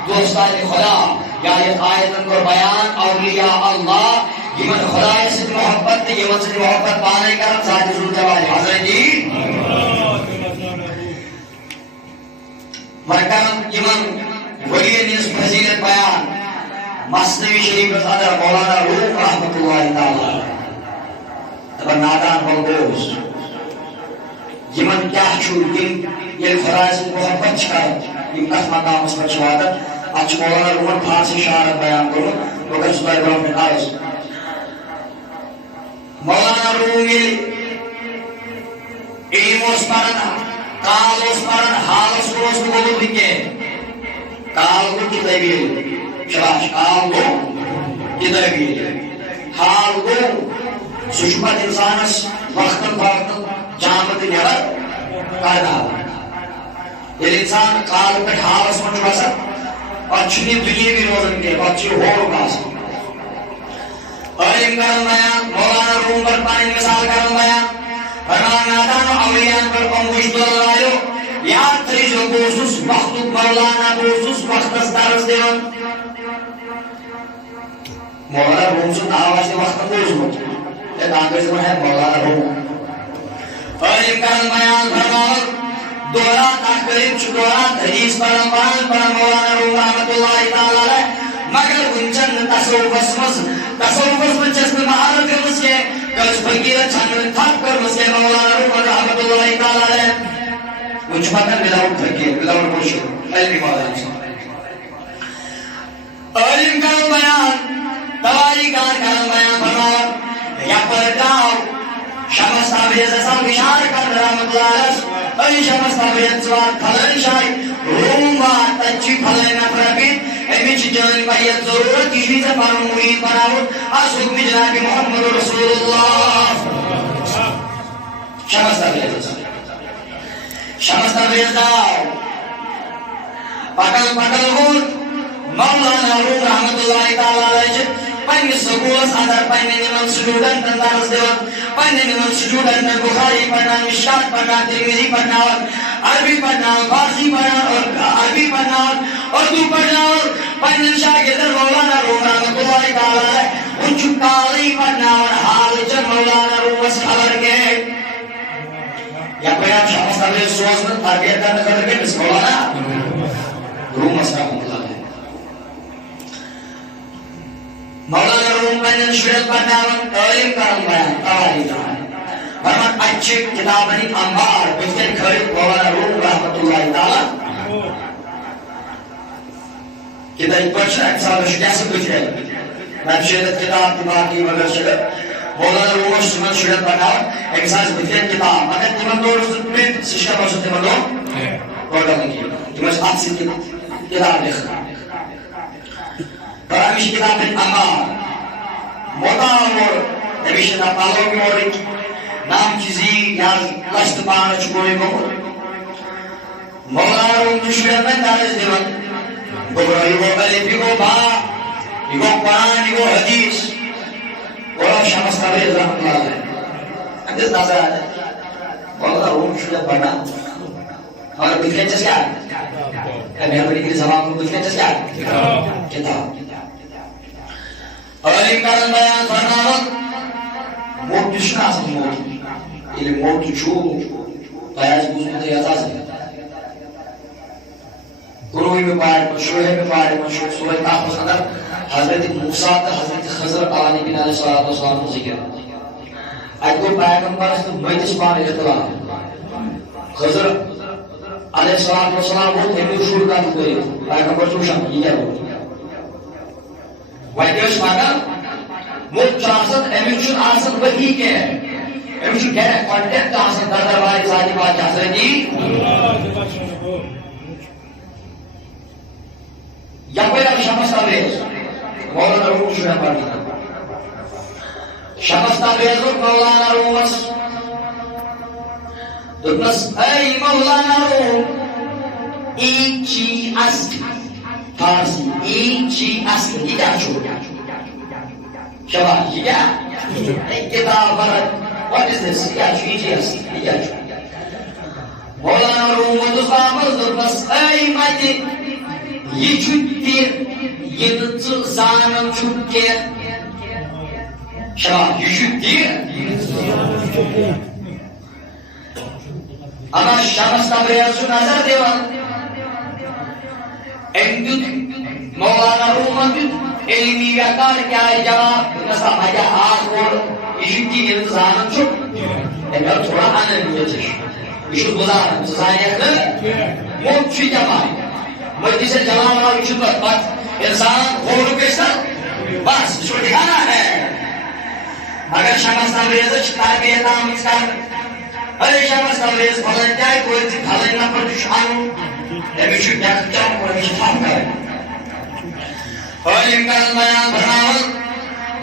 دوستان خدا یا یہ آیت کو بیان اولیاء اللہ یمن خدا سے محبت یمن سے محبت پانے کا ذات ذو جلال حضرت جی مرکم یمن ولی نس فضیلت بیان مصنوی شریف صدر مولانا روم رحمۃ اللہ تعالی تب نادان بلدوز یمن کیا چھو یم یہ خدا سے محبت کر یم کس مقام اس پر شہادت اچ مولانا روم فارسی شعر بیان کرو مگر صدر گرام میں آرز مولانا رومی علموس پرنا کالوس پرنا حالوس پروس بولو بکے کال کو کتابی شباش کال کو کتابی حال کو سشمت انسانس وقتن فوقتن جامت نیبر کرنا یہ انسان کال پر حالوس من چھوڑا اور چھنی دنیا بھی روزن کے بچی ہو باس اور امکان بیان مولانا روم پر پانی مثال کرم بیان فرمان نادان و اولیان پر پنگوش دلالایو یاد تریجو گوزوس وقت مولانا گوزوس وقت از درس دیون مولانا روم سے آواز دی وقت گوزو یہ دانگرز میں ہے مولانا روم اور امکان بیان فرمان دورات اکبرین چو دورات حدیث پرمبان پر مولانا روم رحمت اللہ تعالی مگر ونچن تصوف میں جس میں مہارت کے مسئلے کس فقیر چھن تھاک کر مسئلے مولانا روم رحمت اللہ تعالی علیہ ونچ مدن بلاؤٹ فقیر بلاؤٹ مرشد علمی مولانا علم کرم بیان تواریکان کرم بیان فرمان یا پرداؤ شمس تابیز اصلا بشار کر رحمت اللہ علیہ ای شمس تابیز سوار پھلن شای روم بات تچی پھلن نفرقین امیچ جان باید ضرورت کشوی سے پارو مرید بناود از حکم جناب محمد رسول اللہ شمس تبریز داو پکل ہون مولانا روم رحمت اللہ تعالی علیہ پنی سکولس اندر پنی نمان سٹوڈنٹ درس دیون پنی نمان سٹوڈنٹ بخاری پڑھنا مشکات پڑھنا ترمذی پڑھنا عربی پڑھنا فارسی پڑھنا اور عربی پڑھنا اردو پڑھنا پنی شاگرد مولانا روم رحمت اللہ تعالی علیہ ان چکالی پڑھنا اور حال چن مولانا روم اس خبر کے یا پیام شخص تبریز سوز میں تربیت کرنے کر کے بس مولانا روم اس رحمت اللہ مولانا روم میں شرط پڑھناون علم کرم بیان تواریخ فرمان اچھی کتابنی انبار بفتن خرید مولانا روم رحمت اللہ تعالی کتاب پڑھنا اکسال شکیس بجرے میں شرط کتاب دماغی مگر شرط مولانا روم سمن شرط پڑھناون اکسال بفتن کتاب مگر تیمن دور پرنٹ سشکر باشد تیمن دور پڑھنے کی تیمن آپ سے کتاب لکھنا پرامیش کتاب انبار موتا مور نبیشن اپالو کی موری نام چیزی یا لشت پانا چکوری مور مولانا روم دشویت میں دارز دیون بگرو یگو علیف یگو با یگو قرآن یگو حدیث اور شمس تبریز رحمت اللہ علیہ اندیز نظر آتا ہے مولانا روم دشویت پڑھنا اور بکھرین چس کیا ہے میرے کی زبان کو بکھرین چس کیا ہے کتاب علم کرن بیان فرماون موت دشنا آسان موت ili موت چھو پیاز بوزمت یازاز ہے قروی میں پاڑے پر شوہے میں پاڑے پر سورہ تاخوص اندر حضرت موسیٰ تا حضرت خضر تعالی بن علیہ السلام کو ذکر آج کوئی پیغمبر اس نے میتس پانے اختلاف خضر علیہ السلام وہ تیمیر شروع کا تو کوئی پیغمبر چوشن یہ کیا ہوئی وائدیوش مانا موت چانسد امیچن آسد وحی کے امیچن کہہ رہے کانٹیکٹ آسد در درباری ذاتی بات حضرت جی یا کوئی اب شمس تبریز مولانا روم شروع پڑھنا شمس تبریز مولانا روم دوٚپنَس اے مولانا روم ایک چی اصل فارسی ایک چی اصل یہ کیا چھو شباب یہ کیا ایک کتاب برد what is this یہ کیا چھو یہ چی اصل یہ کیا چھو مولانا روم دوٚپنَس بابس دوٚپنَس اے مجھے یہ چھو تیر یہ ژٕ زانان چھُکھ کینٛہہ شباب یہ چھو تیر اما شمس تبریز چھُ نظر دِوان أمۍ دیُت مولانا رومن دیُت علمی ویکار کیٛاہ جواب دوٚپنَس مجھے اکھ ووٚن یہِ چھُ تیر ییٚلہِ ژٕ زانان چھُکھ أمۍ آو تھوڑا انٔنِتھ یہِ چھُ گُزاران ژٕ زانیٚکھ نہٕ موٚت چھُ دِوان مٔٹی سے جلال راو یہِ چھُ پتہٕ انسان غور گژھِ نا بس یہِ چھُ ٹھِکانا ہے اگر شمس تبریزس چھِ تربیت آمٕژ کرنہٕ اے شمس تبریز پھلٲنۍ جایہِ وٲتۍ ژٕ پھلٲنۍ نفر تہِ چھُ اَنُن أمِس چھُ ڈٮ۪کہٕ چمکُن أمِس چھِ تھپھ کرٕنۍ عٲلِم کرن بیان بناوان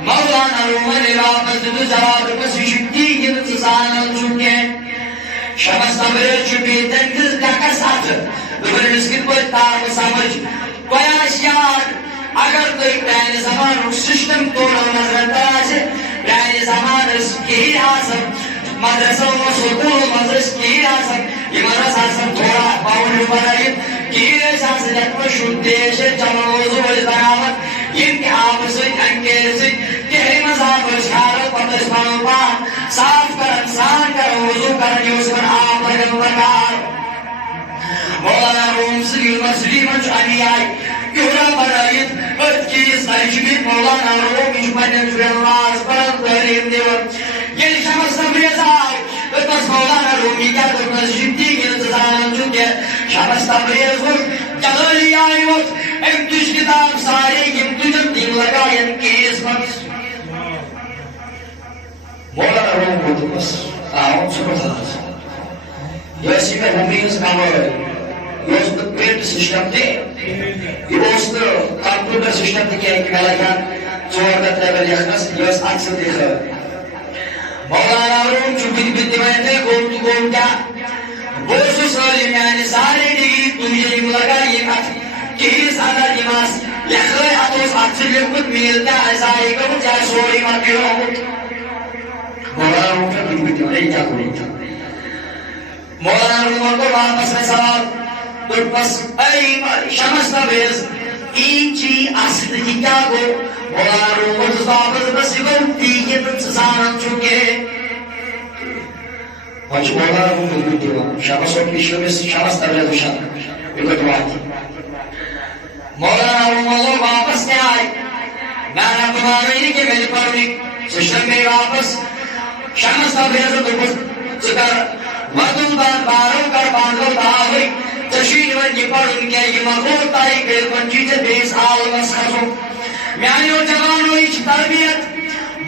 مولانا رومن واپس دیُتُس جواب دوٚپُس یہِ چھُ تی ییٚلہِ ژٕ زانان چھُکھ کینٛہہ شمس تبریز چھُ بیٚیہِ تٔمۍ دِژ ڈٮ۪کس اَتھٕ دوٚپُن أمِس کِتھ پٲٹھۍ تارٕ سمجھ تۄہہِ آسہِ یاد اگر تُہۍ پرٛانہِ زمانُک سسٹم تورو نظرن تل آسہِ پرٛانہِ زمانہٕ ٲسۍ کِہیٖنۍ آسان مدرسو سکوٗلو منٛز ٲسۍ کِہیٖنۍ آسان یِمن ٲس آسان تھوڑا باونڈری بنٲیِتھ کِہیٖنۍ ٲسۍ آسان یتھ منٛز شُر تیز چھِ چلان وضوٗ ٲسۍ بناوان ییٚمہِ تہِ آبہٕ سۭتۍ امہِ کیرِ سۭتۍ کیرِ منٛز آب ٲسۍ کھالان پتہٕ ٲسۍ پنُن پان صاف کران سرٛان کران وضوٗ کران یہِ اوس یِمن آب لگان بکار مولانا روم سٕنٛز یونیورسٹی منٛز چھُ امی آیہِ کیوٗرا بنٲیِتھ أتھۍ چیٖز تَتہِ چھُ بیٚیہِ مولانا روم یہِ چھُ پننٮ۪ن شُرٮ۪ن واز پران تعلیٖم دِوان ییٚلہِ شمس تبریز آے دوٚپنَس مولانا روم یہِ کیٛاہ دوٚپنَس یہِ چھُ تی ییٚلہِ ژٕ زانان چھُکھ کینٛہہ شمس تبریز ووٚن جلٲلی آیہِ ووٚتھ أمۍ تُج کِتاب سارے یِم تُجن تِم لگاین کیس منٛز مولانا روم ووٚن دوٚپنَس آوُن ژٕ کوٚت حظ یہِ ٲس یہِ مےٚ ہُمہِ ہٕنٛز کمٲے یہِ اوس نہٕ پرنٹ سسٹم تہِ یہِ اوس نہٕ کمپیوٗٹر سسٹم تہِ کینٛہہ کہِ مےٚ لگہِ ہن 4 رٮ۪تھ لیول لیکھنس یہِ ٲس اَتھٕ سۭتۍ لیکھان مولانا روم چھُ بٕتھِ بٕتھِ دِوان یِتھَے گوٚو تہٕ گوٚو کیٛاہ بہٕ اوسُس عٲلِم میانہِ سارے ڈگری تُجہِ یِم لگان یِم اتھ کِہِس اندر یِم آسہٕ لیکھٲے اتھ اوس اتھٕ سۭتۍ لیوٗکھمُت میٖل تہِ آسہِ ضایہِ گوٚمُت یہِ آسہِ سورُے مۄکلیومُت مولانا روم چھُ بٕتھِ بٕتھِ دِوان یہِ کیٛاہ گوٚو ییٚتہِ مولانا رومن کوٚر واپس مےٚ سوال دوٚپمَس اے شمس تبریز ایک چی اصل یہِ کیٛاہ گوٚو مولانا رومن دوٚپُس واپس دوٚپنَس یہِ گوٚو تی ییٚلہِ ژٕ زانان چھُکھ کینٛہہ وۄنۍ چھُ مولانا روم بٕتھِ بٕتھِ دِوان شمس صٲب یہِ چھُ أمِس شمس تبریز وٕچھان یہِ کوٚت واتہِ مولانا رومن لوگ واپس تہِ آے میٛانٮ۪ن بُلاوٕے نہٕ کینٛہہ مےٚ دِ پرنٕکۍ سسٹم گٔے واپس شمس تبریزن دوٚپُس ژٕ کر وَدُن بارو کر باندھو داوٕے ژےٚ چھُے نہٕ وۄنۍ یہِ پرُن کینٛہہ یہِ مۄکلو طے کٔرِتھ وۄنۍ چھُے ژےٚ بیٚیِس عالمس کھسُن میانیو جوانو یہِ چھِ تربیت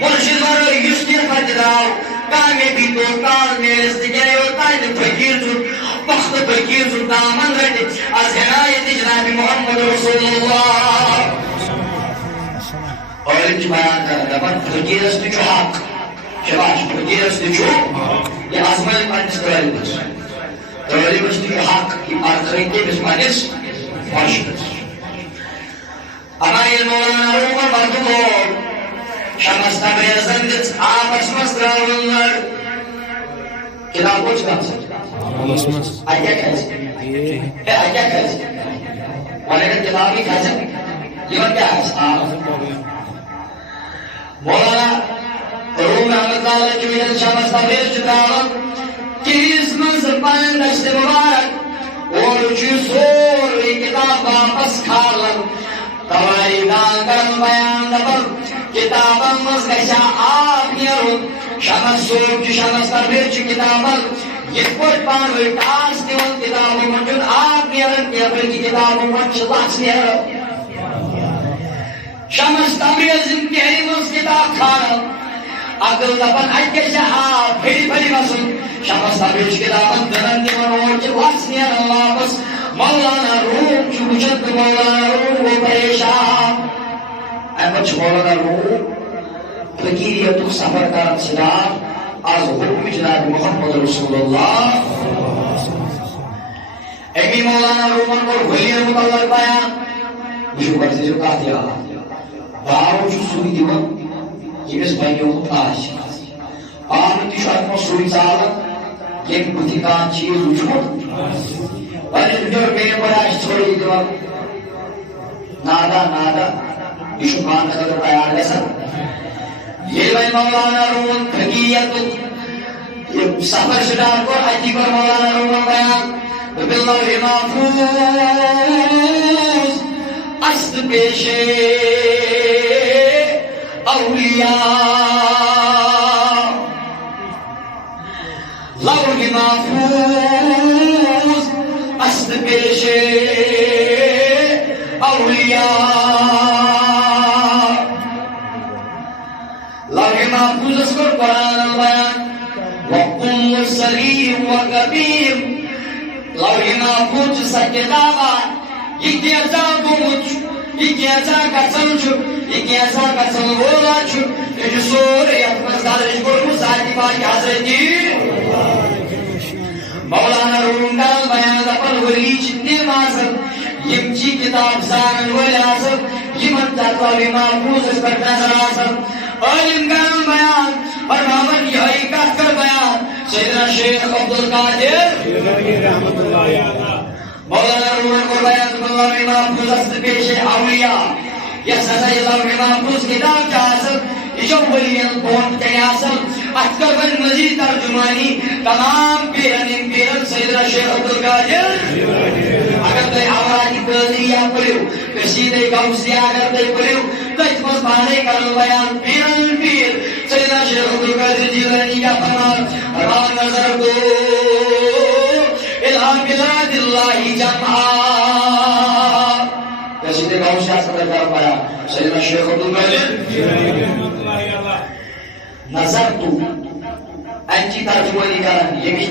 مُرشِد ورٲے یُس کینٛہہ پتہٕ درٛاو کامیٲبی توٚر کال میلٮ۪س تِکیٛازِ اوٚتانۍ نہٕ فقیٖر چھُ وقتہٕ فقیٖر چھُ دامن رٹہِ از ہدایت جناب محمد رسول اللہ عٲلِم چھِ بیان کران دپان فقیٖرس تہِ چھُ حق شباش فقیٖرس تہِ چھُ یہِ آزمٲیِتھ پننِس طٲلبس طٲلبس تہِ چھُ حق یہِ پرکھٲیِتھ تٔمِس پننِس مُرشِدس اما ییٚلہِ مولانا رومن وَدُن لوگ شمس تبریزن دِژ آبس منٛز ترٛٲوٕن لٔر کِتاب کوٚت چھِ گژھان اَتہِ کیٛاہ کھسہِ ہے اَتہِ کیٛاہ کھسہِ وۄنۍ اگر کِتابٕے کھسن یِمن کیٛاہ آسہِ آب مولانا روم احمد اللہ چھُ ییٚلہِ شمس تبریز چھُ ترٛاوان کِہِس منٛز پنٕنۍ دشتہِ مُبارک اورٕ چھُ سورُے کِتاب واپس کھالان تواریٖخ دان کران بیان دپان کِتابن منٛز گژھِ ہا آب نیرُن شمس صٲب چھُ شمس تبریز چھُ کِتابن یِتھ پٲٹھۍ پانہٕ ؤنۍ ٹاس دِوان کِتابو منٛز چھُنہٕ آب نیران کینٛہہ بٔلکہِ کِتابو منٛز چھِ لژھ نیران شمس تبریزن کیرِ منٛز کِتاب کھالان عقل دپان اتہِ گژھِ آب پھِرِ پھِرِ گژھُن شمس تبریز چھُ کِتابن دٕنن دِوان اور چھِ لژھ نیران واپس مولانا روم چھُ وٕچھان تہٕ مولانا روم گوٚو پریشان اَمہِ پتہٕ چھُ مولانا روم فقیٖریتُک سفر کران سِٹاٹ از حکم جناب محمد رسول اللہ امی مولانا رومن اور ولی مطلق بیان یہ برزی جو کہتے ہیں باو جو سوئی دیوان یمس بھائیوں تاش آن تیشو اتمو سوئی چالا یک بھتی کان چیز اچھوٹ ولی دنیا میں بڑاش چھوڑی دیوان نادا یشو مان قدر تیار لیسا یہ بھائی مولانا رومن تھکیت یہ سفر شدار کو حجی پر مولانا رومن بیان باللہ محفوظ است پیشے اولیاء لوح محفوظ است پیشے اولیاء لوح محفوظ اس کو قرآن البیان وقم سلیم و کبیر لوح محفوظ سا کتابا یہ کیسا گمچ یہ کیسا کسن چھو یہ کیسا کسن بولا چھو یہ سورے اپنا دارش برمو ساتھی باقی حضرتی مولانا روم کال بیان دپن ولی چندے ماسل یم چی کتاب زانن ولی آسل یمن تطوی محفوظ اس پر نظر آسل علم کال بیان فرمامن یہی کہت کر بیان سیدنا شیخ عبدالقادر رحمت اللہ مولانا رومن کو بیان اللہ محفوظ است پیش اولیاء یا سزائی اللہ محفوظ کتاب کا حاصل جو ولیان کون کے حاصل اکبر مزید ترجمانی تمام پیرن پیرن سیدنا شیخ عبدالقادر اگر تو آوازی قدریہ پڑھو کشید گوزی اگر تو پڑھو تو اتمس بھانے کرو بیان پیرن پیر سیدنا شیخ عبدالقادر جیلانی کا فرمان نظر کو الہ بلاد اللہ جمعا کشید گوزی اصدر کر پایا سیدنا شیخ عبدالقادر نظر تو انچی ترجمانی کرن یعنی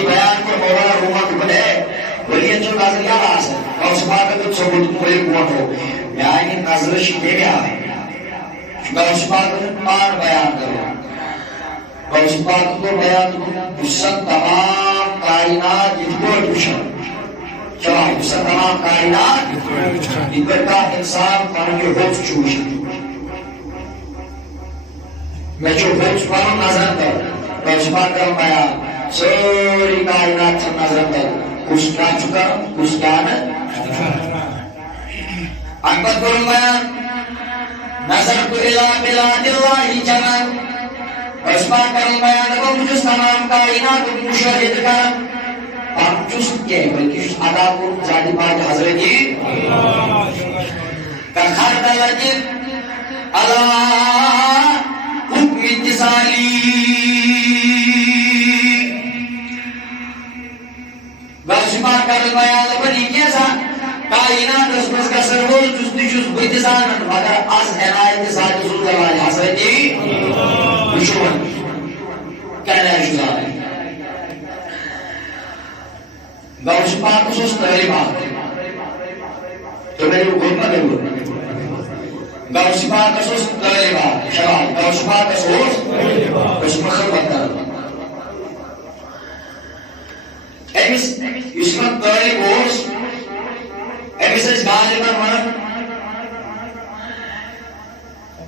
بیان کو مولانا رومن کو ہے ولیت جو نظر کیا راس ہے اور سباقت تو ثبوت ملے کوٹ ہو یعنی نظر شکے گیا ہے اور سباقت مان بیان کرو اور سباقت کو بیان کرو بسن تمام کائنات اتبور بشن چلا بسن تمام کائنات اتبور کا انسان پانگی ہوت چوشن میں جو ہوت پانگ نظر کر اور سباقت بیان سوری کائنات سے نظر کر کچھ نہ چکا کچھ دان اکبر کروں بیان نظر کو الہ بلاد اللہ جمع اس بات کروں بیان کو مجھے تمام کائنات مشاہد کرم آپ جس کے بلکہ اس ادا کو ذاتی بات حضرت جی کا خرد لجد اللہ حکم اتصالی باشباہ کر بیان بنی کیسا کائنات رسمس کا سرول جستشوز بتزانن مگر از عنایت ساتھ رسول اللہ حضرت جی بشون کہنا شزار باشباہ کسوس تحریبات تو میری حکومت ہے باشباہ کسوس تحریبات شباب باشباہ کسوس کس مخبت کر ایمس یسمت طالب اوس ایمس اس غالباً ون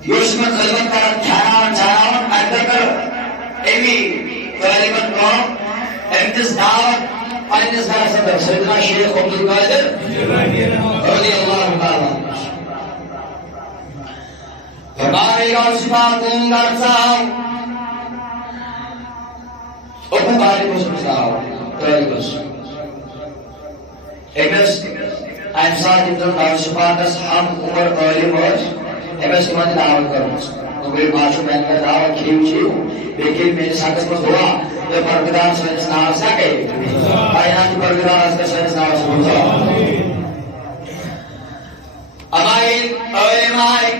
یسمت خدمت کرن چھاراون اندر کر ایمی طالباً قوم امتس دعوت پانیس گھر صدر سیدنا شیخ عبدالقادر رضی اللہ تعالیٰ فرمائے گا اس بات کون گھر صاحب اپنے بارے کو سمجھاؤ طالبس ایمس امساد ابن دارشفاقس ہم عمر طالب ہوش ایمس ایمان دعوت کرمس تو میرے باشو میں انگر دعوت کھیو چھو لیکن میرے ساکس پس دعا یہ پرگدار سوینس نام سکے کائنات پرگدار اس کا سوینس نام سکے امائن علمائی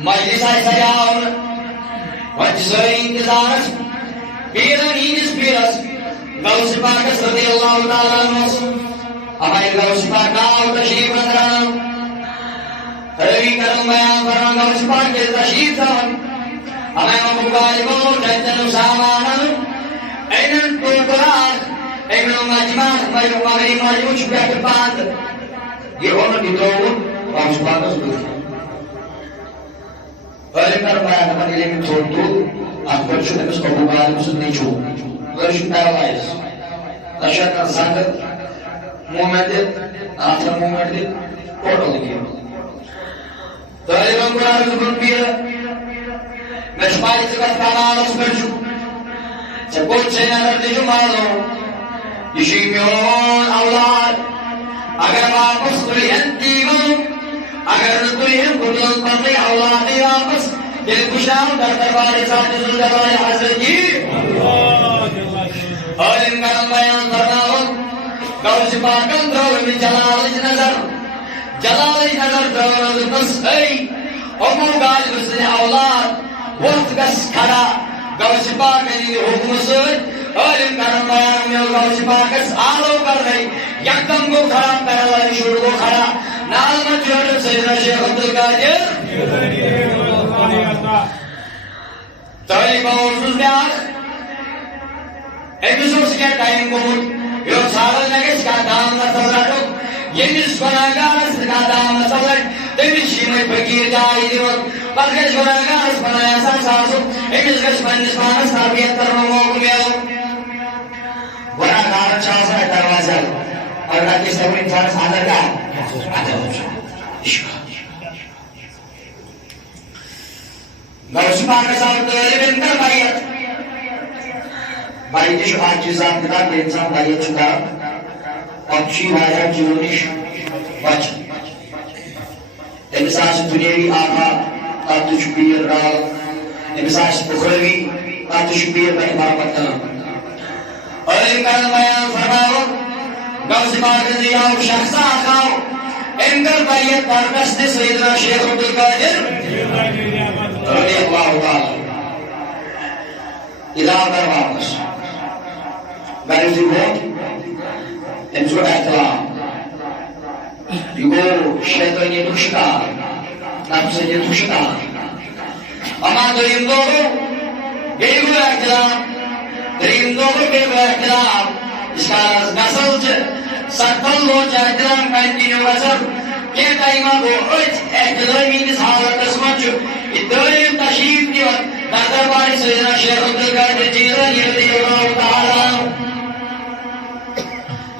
مجلس آئی سجاؤن وجزوری انتظارس پیرن ہینس پیرس غوث پاکس رضی اللہ تعالیٰ عنہ ہمارے غوث پاک آؤ تشریف نظران روی کرم بیان فرمان غوث پاک کے تشریف تھا Ama bu galiba kendini samanın en kurdular. Emin macman, mayu magri mayu çıkıyor band. Ye onu bir doğum, başbanız bu. Öğretmen bayanlar ilmi tuttu. Arkadaşlarımız Abu Galibi'nin ne çoğu. Görüşmelerdeyiz. Aşağıdan sandık, Muhammed'in, Atla Muhammed'in ortalığı gibi. Taliban kurarı bir meşbalisi katkanağınız mevcut. Çabuk senelerce cumalı. Düşemiyor avlar. Agar vapas kuliyen divan. Agar kuliyen kudul parli avladı vapas. Gelip kuşağım darbar-ı zat-ı zülcelal-i hazreti. Alim kalmayan tarnağın. Gavz-ı Pak'ın dağılı celal-i nazar. Celal-i nazar dağılı nasıl? Abu Galibi'nin avlar. Vakt gaskara. Gavz-ı Pak'ın hukmusu. Alim kalmayan yol Gavz-ı Pak'ın sağlığı karnayı. Yaktam ko kharap karalai shuru ko khara. Nalma jod Sayyidina Shaykh Abdul Qadir. Taliban usul dah. Episode ke time ko yo saral nage ska dam na sabrado. Yenis banagaras ka dam na sabrad. Devi shimai fakir jai diwa. Parkesh banagaras banaya sa sasu. Emis gashmanis manas tarbiyat karno mo kumyo. Bana karan chasa darwaza. اور راکی سبو انسان سادر کا آدھر ہو شاہ عشقہ گوشی پاک صاحب دوری بنتر بائیت بائیت شو آج چیزان کتا کہ انسان بائیت شکا اچھی واجہ جنونش بچ امساس دنیاوی آقا تاتو شبیر رال امساس بخلوی تاتو شبیر بنی بارمتنا اور امکان بیان فرماؤ Gavz-ı Pak'ın ziyav şahsa akav Engar bayyet parkasti Sayyidina Shaykh Abdul Qadir Radiyallahu ta'ala İdâber varmış Garizi bu Emsu ihtilam Yugo şeytaniyet kuşta Nafsiyet kuşta Ama duyum doğru Geygu ihtilam Duyum doğru geygu ihtilam Iskas nasalcı, sakal lo jadilan continue asar. Ke time go uch ehdaminiz halat asmancu. İddiayım taşıyıp diyor. Darbar-ı Sayyidina Shaykh Abdul Qadir Jilani radiyallahu ta'ala.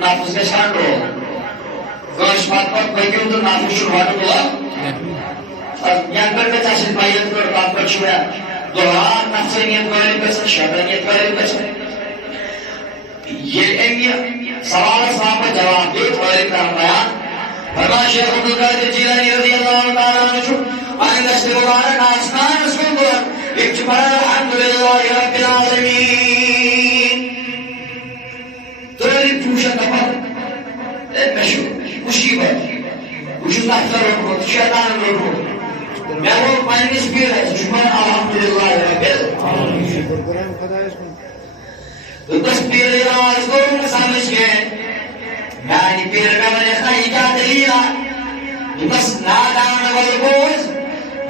nafus ke sandro. Gosh matpat bagi untuk nafus syurhat itu. Yang berkecacit bayat berbakat syurha. Doa nafsu ingin kali besar, syaitan ingin kali besar. Ye emya sawal sawal jawab deh oleh Rahman. Firman Shaykh Abdul Qadir Jilani radhiyallahu ta'ala anhu. Anda semuanya nasman semua. Iktibar alhamdulillah rabbil alamin. Tadi pusat apa? Meşhur, musibah, ucuzluklar olur, şeytan olur. Mevlam panimiz bir, cuma alhamdulillah rabbil. Tutas bir raz korum samishken, yani bir gamane khayka delila. Tutas nadan valgoz,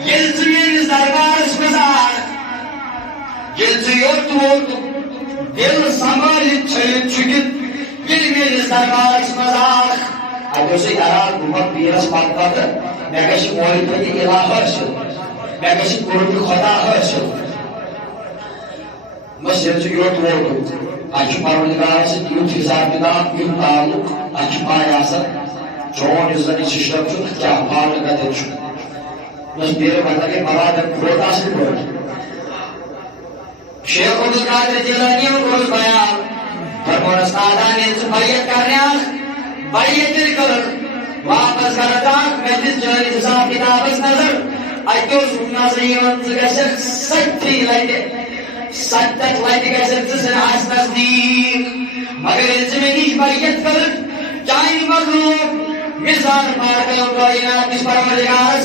yeltuyeniz darbarız kuzar. Yeltuyor tuğurdu, dil samalit çayıp çüküp. Gelmeniz darbar ismazar. Adosu yarar bulmak biraz patladı. Megaşı muhalifeti ilahı açıl. Megaşı kurudu khoda açıl. Mescid-i yurt oldu. Açık paroligarası yurt hizabına yurt dağlık açık ayası. Çoğun yüzden iç işlemci kya parlık edilmiş. Nasıl bir badaki paradır kurut asıl böyle. Shaykh Abdul Qadir Jilani'nin kuruz bayan. Permonastadan itu bayat karya, bayat dikar, wapas karatak, medis jadi susah kita habis nazar. Ayo sunna seiman segasek sakti lagi, saktat lagi gasek sesen asnas di. Agar izmeni bayat kar, jain mazlum, misal markal kainat mis parwadigaras,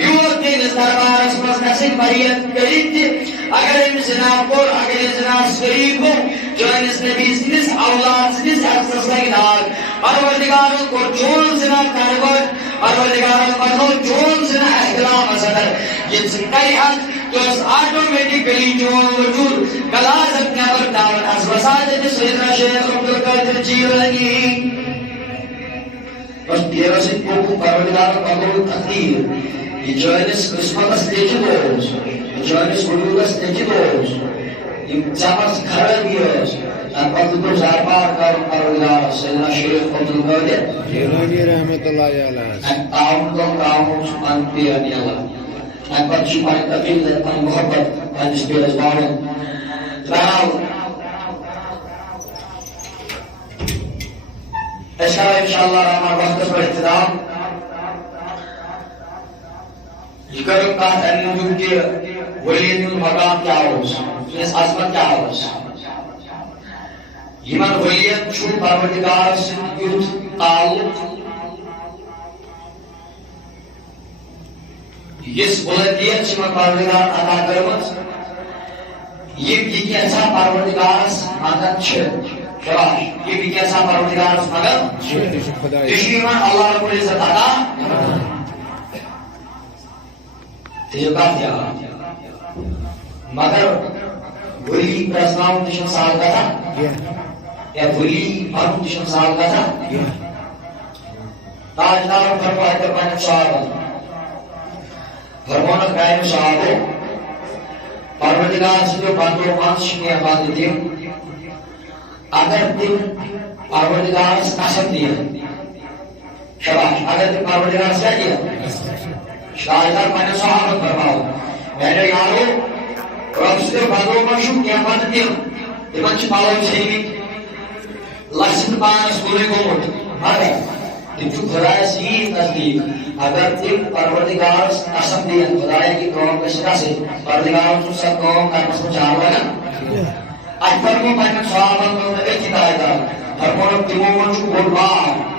یور تینس دربارس مز گھن بیعت کرت اگر زنا کور اگر زناس شریک ہو چانس نبی سندس اولاد سندس حفظس لگ ناگ پروردگار کور چون زنا کنورٹ پروردگار پنو چون زنا احترام صدر یہ سکائی حق تو آٹومیٹکلی چون وجود غلاظت نیبر دعوت از وسادت سیدنا شیخ عبدالقادر جیلانی بس تیرہ سے کو پروردگار پنو تقدیر یہ جانس قسمت لیکن دوز یہ جانس وجودس لیکن دوز یہ زمانس خرابی ہے ان پتہ کو زاربار کر پروردگار سیدنا شیخ عبدالقادر جیلانی رحمت اللہ علیہ ان تعاون سبحان پیانی اللہ ان پتہ شو پانی تقیل پانی محبت پانی سپیر از بارن راو اشارہ انشاءاللہ رحمان وقت پر احترام یہ کرم کا تنظیم کے ولید المقام کیا ہو اس عظمت کیا ہو یمن ولید چھو پروردگار سن یوت تعلق اس بلندیت چمن پروردگار عطا کرمت یہ کیسا پروردگار مدد شباش یہ بھی کیسا پروردگار مدد دشمن اللہ رب العزت عطا مگر ولی پرسناؤں تشن سال کا تھا یا ولی مرم تشن سال کا تھا تاجداروں فرمائے کر پہنے صحابہ فرمونا قائم صحابہ پروردگار سے جو باندھو مانس شنیہ باندھ دیں اگر تم پروردگار سے قسم دیا شباش اگر تم پروردگار سے کیا شاہدار میں نے صحابت فرماؤ میں نے یارو رب سے بھگو مشو کیا بات دیا ایمان چی پاؤ چھیوی لکسن پانس گونے کو مٹ مارے تم چو خدای سی تصدیق اگر تم پروردگار قسم دیا خدای کی قوم کے سکا سے پروردگار تو سب قوم کا قسم چاہ لگا آج فرمو میں نے صحابت میں ایک ہدایت فرمو تمو منچو بھولبار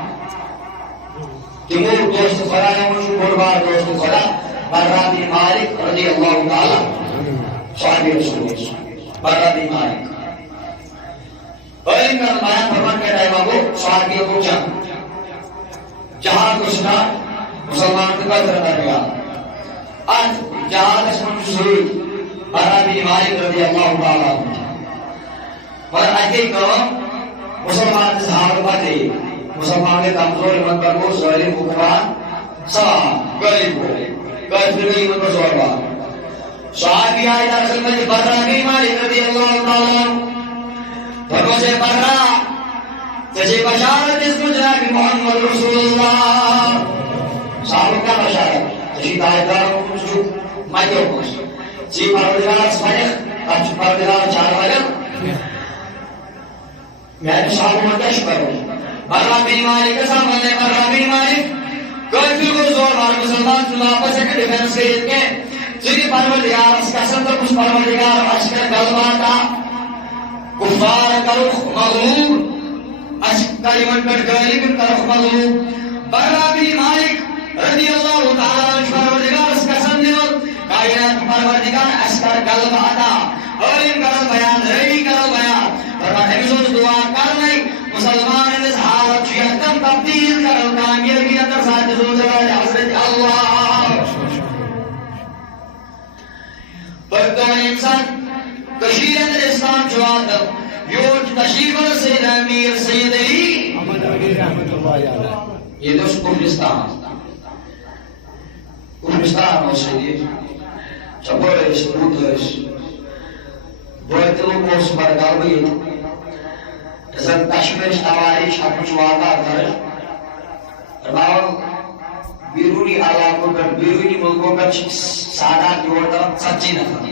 تیمور دوست خدا ہے مجھو بڑبار دوست خدا برہ بن مالک رضی اللہ تعالی صحابی رسول اللہ برہ بن مالک علم کا مایا فرمان کے ٹائم کو صحابی کو جہاں کو سنا مسلمان کے قدر کر گیا آج جہاں اس میں شروع برہ بن مالک رضی اللہ تعالی اور آگے کام مسلمان سے حال باتیں مسلمان کے کمزور ایمان پر کو ظالم حکمان سلام غریب کو کافر بھی ایمان پر زور بات صحابی آئے درسل میں برہ بن مالک رضی اللہ تعالی فرمو سے برہ تجھے بشارت اس کو جناب محمد رسول اللہ صحابہ کا بشارت تجھے دائدار کو مائیو کو جی پروردگار سمجھ اچھ پروردگار چار مگر میں صحابہ میں کیا شکر ہوں برہ بن مالک کا سامنے برہ بن مالک کافر کو زور مار مسلمان سے واپس ایک ڈیفنس کرید کے جنہی پروردگار اس قسم تو کچھ پروردگار اشکر گلواتا کفار کرخ مغلوب اشکر ایمان پر غالب کرخ مغلوب برہ بن مالک رضی اللہ تعالی پروردگار اس قسم دیو کائنات پروردگار اشکر گلواتا اور ان کرل بیان رہی کرل بیان فرمان حفظ دعا کرنے مسلمان اس حالت یکم تبدیل کرو کامیابی اندر ساتھ زوجہ حضرت اللہ برکان انسان کشیر اندر اسلام جواد دو یوٹ تشریف سید امیر سید علی محمد علی رحمت اللہ علیہ یہ دوست کفرستان ہو سید چپورش بودش بویتلو کوس برگال بید زن تشمیش تواریش اپنچ واقع کرد رباو بیرونی علاقوں پر بیرونی ملکوں پر سادات جوڑتا سچی نفر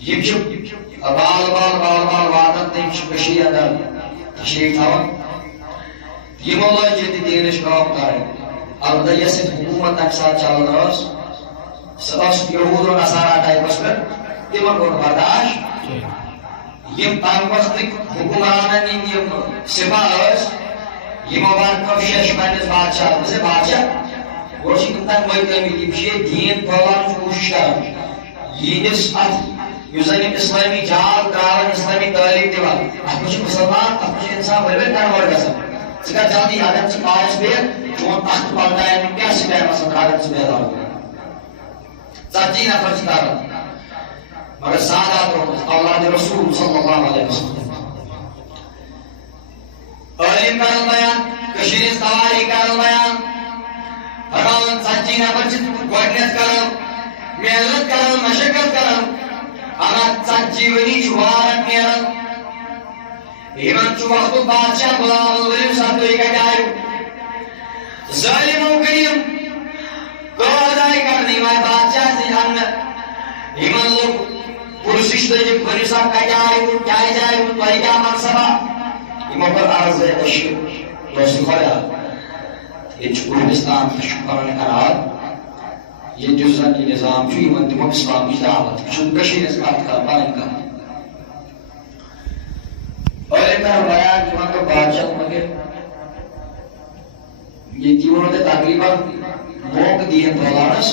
یہ چپ بال وعدت نے کشیر اندر تشریف تھا یہ مولا جیتی دینش کام تارے البتہ یہ صرف حکومت ایک ساتھ چل رہا ہے سبس یہود و نصارہ ٹائپس پر تمہیں کو برداشت یہ تام وقت حکمرانہ یہ سپاہ یہ مبارک شش پنس بادشاہ سے بادشاہ گوشی تم مطلب یہ دین پھیلاؤ کوشش کران یہندس ات اسلامی جال تران اسلامی تعلیم دان ات مسلمان ات انسان ورور کنورٹ گژھان ژٕ کر جلدی اگر ژٕ پانس بیٚہہ چون تخت پلٹاین کیٛاہ سپیمس اندر اگر ژٕ بیدار ژتجی نفر چھ کران مگر سادات روز اولاد رسول صلی اللہ علیہ وسلم تعلیم کرن بیان کشیر تواریخ کرن بیان فرمان ژتجی نفر چھ گۄڈنیٚتھ کران محنت کران مشقت کران اگر ژتجی ؤری چھ وارن نیران یمن چھ وقتُک بادشاہ غلام ؤلِو سا تُہۍ کتہِ آیِو ظٲلمو کٔرِم گٲداے کرنہٕ یمن بادشاہ سٕنٛدۍ انٛدر یمن لوگ پُرسِش لٔجِکھ ؤلِو سا کتہِ آیِو کیٛازِ آیِو تۄہہِ کیٛاہ مقصدا یمو کٔر عرض ہے أسۍ چھِ دوستہٕ خۄدا ییٚتہِ چھُ پاکستان اَسہِ چھُ پنُن اِرادٕ ییٚتہِ یُس زن یہِ نظام چھُ یِمن دِمو اِسلامٕچ دعوت یہِ چھُنہٕ کٔشیٖرِ ہٕنٛز کتھ کران پنٕنۍ کتھ عٲلِم کرن بیان یِمن دوٚپ بادشاہ مگر ییٚتہِ ووٚنوٕ تۄہہِ تقریٖباً موقعہٕ دیٖن پھٲلاونس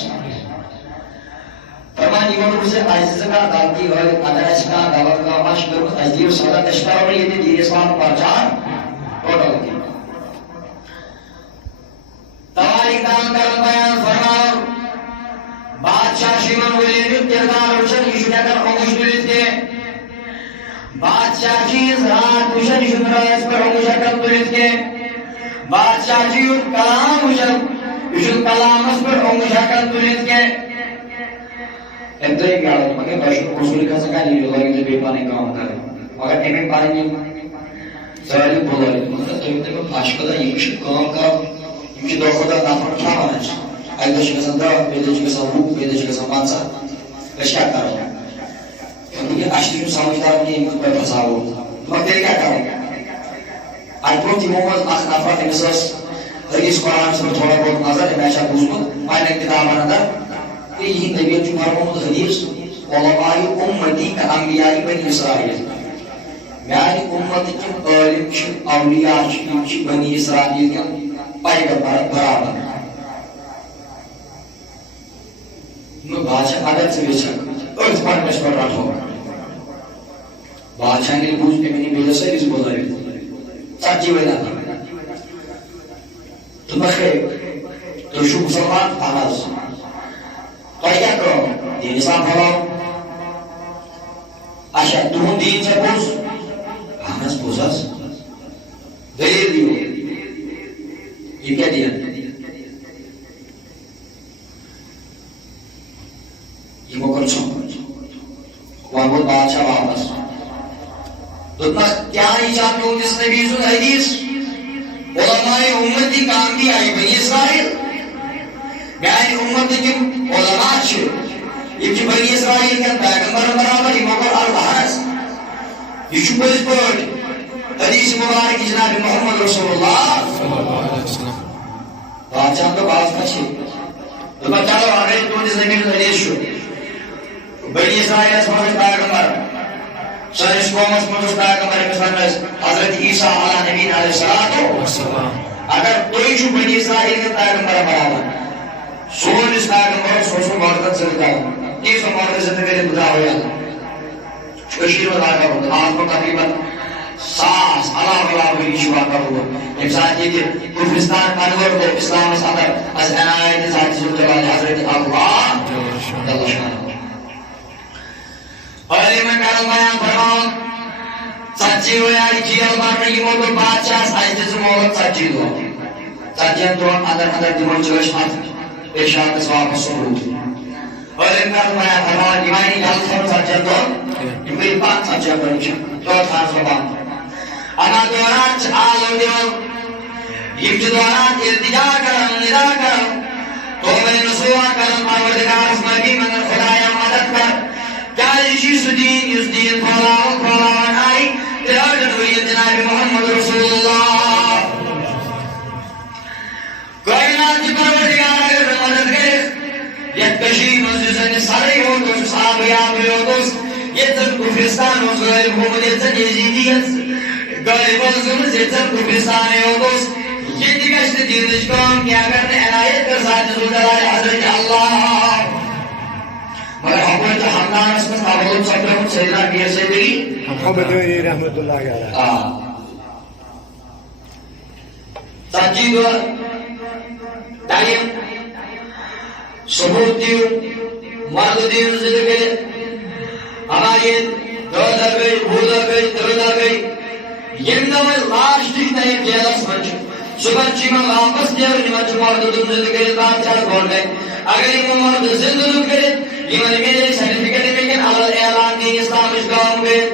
فرمان یِمن دوٚپ زِ اَسہِ دِژٕ کانٛہہ غلطی ہٲوِتھ اگر اَسہِ کانٛہہ غلط کٲم آسہِ کٔرمٕژ اَسہِ دِیِو سزا أسۍ کرو نہٕ ییٚتہِ دیٖن اِسلام پرچار ٹوٹل کینٛہہ تواریخ دان کرن بیان فرماو بادشاہ چھُ یِمن ؤلی ہُنٛد کِردار وٕچھان یہِ چھُنہٕ ہٮ۪کان اوٚنگُج تُلِتھ کینٛہہ بادشاہ چھُ یِژھ رات وٕچھان یہِ چھُنہٕ رٲژ پٮ۪ٹھ اوٚنگُج ہٮ۪کان تُلِتھ کینٛہہ بادشاہ چھُ یُتھ کلام وٕچھان یہِ چھُنہٕ کلامس پٮ۪ٹھ اوٚنگُج ہٮ۪کان تُلِتھ کینٛہہ أمۍ ترٛٲے گاڑِ مگر تۄہہِ چھُنہٕ اصوٗل کھسان کانٛہہ یہِ لٲگِو تُہۍ بیٚیہِ پنٕنۍ کٲم کرٕنۍ مگر أمۍ پنٕنۍ یِم ظٲلِم بُلٲے مگر تٔمۍ دوٚپ اَسہِ چھُ خۄدا یِم چھِ کٲم کران یِم چھِ دۄہ کھۄتہٕ دۄہ نفر کھٮ۪وان اَسہِ اَکہِ دۄہ چھِ گژھان 10 بیٚیہِ دۄہ چھِ گژھان 20 بیٚیہِ دۄہ چھِ گژھان 50 أسۍ کیٛاہ کرو اَسہِ تہِ چھُنہٕ سمجھ تران کینٛہہ یِم کِتھ پٲٹھۍ پھساوو مگر تیٚلہِ کیٛاہ کرو اَتہِ برونٛہہ تِمو منٛز اکھ نفر أمِس ٲس حدیٖث قرآنس پٮ۪ٹھ تھوڑا بہت نظر أمۍ آسہِ ہا بوٗزمُت پنٕنٮ۪ن کِتابن اندر کہ یِہنٛدۍ نبیَن چھُ فرمومُت حدیٖث علماء اُمتی کانبیاء بنی اسرائیل میانہِ اُمتٕکۍ یِم عٲلِم چھِ اولیاء چھِ یِم چھِ بنی اسرائیل کٮ۪ن پیغمبرن برابر بادشاہ اگر ژٕ یژھکھ أتھۍ پرنس پٮ۪ٹھ رٹہو بادشاہن ییٚلہِ بوٗز أمۍ أنۍ بیٚیہِ سٲرِس بُلٲوِتھ 40 ؤری نفر دوٚپمکھ ہے تُہۍ چھِو مُسلمان اہن حظ تۄہہِ کیٛاہ کٲم دیٖن اِسلام پھٲلاوُن اچھا تُہُنٛد دیٖن چھا پوٚز اہن حظ پوٚز حظ دٔلیٖل دِیِو یہِ کیٛاہ دیٖن یِمو کوٚر ژھۄپہٕ وۄنۍ ووت بادشاہ واپس دوٚپمکھ کیٛاہ یہِ چھا تُہنٛدِس نبی سُنٛد حدیٖث علماء اُمتی کانبیاء بنی اسرائیل میانہِ اُمتٕکۍ یِم علما چھِ یِم چھِ بنی اسرائیل کٮ۪ن پیغمبرن برابر یِمو کوٚر عرض اہن حظ یہِ چھُ پٔزۍ پٲٹھۍ حدیٖث مُبارک جناب محمد رسول اللہ بادشاہن دوٚپ آز کیٛاہ چھِ دوٚپکھ چلو اگر تُہنٛدِس نبی سُنٛد حدیٖث چھُ بنی اسرائیلس منٛز ٲسۍ پیغمبر سٲنِس قومس منٛز اوس پیغمبر أمِس وَنان ٲسۍ حضرت عیٖسیٰ علیٰ نبینا علیہ الصلوٰۃ والسلام اگر تُہۍ چھِو بنی اسرائیل کٮ۪ن پیغمبرن برابر سون یُس پیغمبر اوس سُہ اوس نہٕ مردن سۭتۍ کران کینٛہہ سُہ مردٕ زِندٕ کٔرِتھ بُدراو یَتھ کٔشیٖرِ منٛز واقع گوٚمُت آز برونٛہہ تقریٖباً 100 علاوٕ ؤری چھُ واقع گوٚمُت ییٚمہِ ساتہٕ ییٚتہِ کُفرِستان کنوٲٹ گوٚو اِسلامس اندر اَسہِ عنایت دِژ حضرت اللہ جل شانہ عٲلِمن کرن بیان فرماوُن 40 ؤری آیہِ جیل برنہٕ یِمو دوٚپ بادشاہس اَسہِ دِژ مولت 40 دۄہ 40 دۄہن اندر اندر دِمو أسۍ اتھ ارشادس واپس سوٗزِتھ عٲلِم کرن بیان فرماوُن یِم آیہِ نہٕ جلد تھاوُن 40 دۄہ یِم گٔے 40 دۄہ نِش دۄہ تھاون زبان اَمہِ دوران چھِ آلو دِوان یِم چھِ دوران التجا کران ندا کران توبہ نصوح کران پروردگارس معافی منگان خدایا مدد کر کیٛازِ یہِ چھُ سُہ دیٖن یُس دیٖن پھٲلاوان آیہِ 63 ؤری جناب محمد رسول اللہ کائنات چہِ پروردگار اگر مےٚ مدد کٔرِتھ یتھ کٔشیٖرِ منٛز یُس زن یہِ سرٕے یوت اوس یُس آبٕے آبٕے یوت اوس ییٚتہِ زن کُفرِستان اوس غٲلب گوٚمُت ییٚتہِ زن یزیٖدیت غٲلب ٲس گٔمٕژ ییٚتہِ زن کُفرِستانے یوت اوس یہ گھس دینچ کام کیا اگر عنایت کر ساتھ حضرت اللہ مگر حکومت خاندانس من اول سپرمت سیدنا میر سید علی محمد علی رحمۃ اللہ علیہ ژتجی دۄہ ٹایم ثبوت دیو مرد دیو ذکر کٔرِتھ ہماری 2 دۄہ گٔے 20 دۄہ گٔے 30 دۄہ گٔے ییٚمہِ دۄہ وۄنۍ لاسٹٕچ ٹایم جیلس منٛز چھُ صبحن چھِ یِمن واپس نیرُن یِمن چھُ مرد دیُن ذکر کٔرِتھ بادشاہس برونٛٹھ کَنہِ اگر یِمو مرد زِندٕ دیُت کٔرِتھ یِمن میلے سرٹیفکیٹ ہیٚکن الگ اعلان دِنۍ اسلامٕچ کٲم کٔرِتھ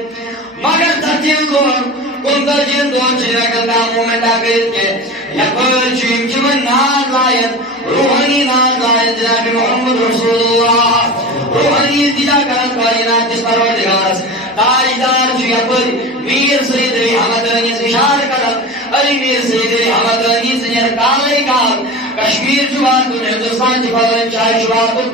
مگر 30 دۄہن 35 دۄہن چھِنہٕ ہٮ۪کان کانٛہہ موٗمینٹا کٔرِتھ کینٛہہ یپٲرۍ چھُ یِم چھِ وۄنۍ ناد لایان روحانی ناد لایان جناب محمد رسول اللہ روحانی التجا کران کائنات کِس پروردگارس تاجدار چھُ یپٲرۍ میر سید علی حمدانی اشارٕ کران علی میر سید علی حمدانی سٕنٛدٮ۪ن کالے کال کشمیر چھُ واتُن ہندوستان چہِ بدلن جایہِ چھُ واتُن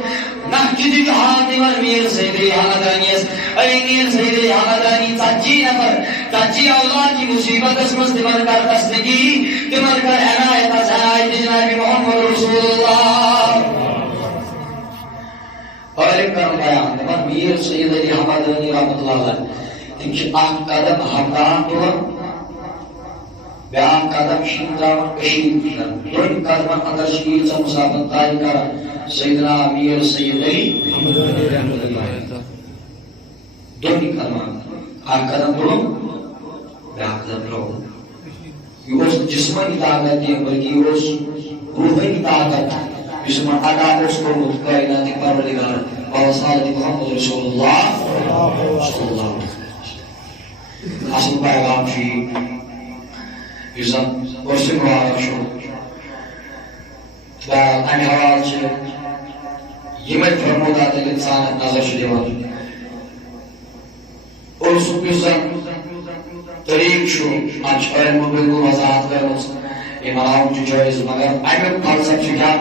نقشہِ تہِ چھُ ہاتھ یِوان میر سید علی حمدانیس علی میر سید علی حمدانی 40 نفر 40 اولاد کی مصیبتس منٛز تِمن کر تصدیقی تِمن کر عنایت عنایت جناب محمد رسول اللہ اور ایک کرن بیان دپان میر سید علی حمدانی رحمۃ اللہ علیہ تِم چھِ اکھ قدم حمدان تُلان بیاکھ قدم چھِ تراوان کٔشیٖرِ پٮ۪ٹھ دۄن قدمن اندر چھِ ییٖژاہ مسافت طے کران سیدنا میر سید علی رحمۃ اللہ علیہ دۄنی قدمان اکھ قدم تُلُن بیاکھ قدم ترٛاوُن یہ اوس جسمٲنی طاقت کینٛہہ بلکہ یہ اوس روحٲنی طاقت یُس یِمن ادا اوس کوٚرمُت کائناتٕکۍ پروردگار بواسطة محمد رسول اللہ صلی اللہ علیہ وسلم اصل پیغام چھُ یہِ یُس زن عرسہِ مبارک چھُ امہِ حوالہٕ چھِ یِمے فرمودات ییٚلہِ اِنسانس نظر چھُ دِوان عرسُک یُس زن طریٖقہٕ چھُ اتھ چھِ علمو بالکل وضاحت کٔرمٕژ یہِ مناوُن چھُ جٲیز مگر امیُک مقصد چھُ کیٛاہ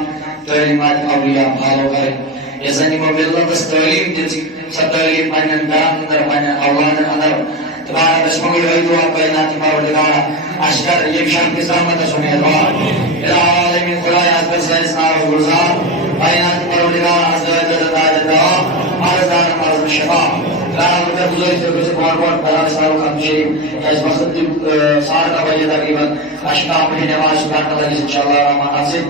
تعلیٖمات اولیاء فالو کرٕنۍ یۄس زن یِمو ملتس تعلیٖم دِژ سۄ تعلیٖم پننٮ۪ن گرن اندر پننٮ۪ن اولادن اندر تبارک اسمہ یہی دعا کائنات پروردگار اشکر یہ شان کی زحمت سمیدوار العالمین خدای از پر سائنس نار گلزار کائنات پروردگار از درجہ تاج دعا مرزدار مرز شفا رحمت بزرگ سے کچھ بہت بڑا سارو خان شریف اس وقت سار کا بجے تقریباً اشکا پڑھی نماز سبحان اللہ انشاءاللہ رحمان حاصل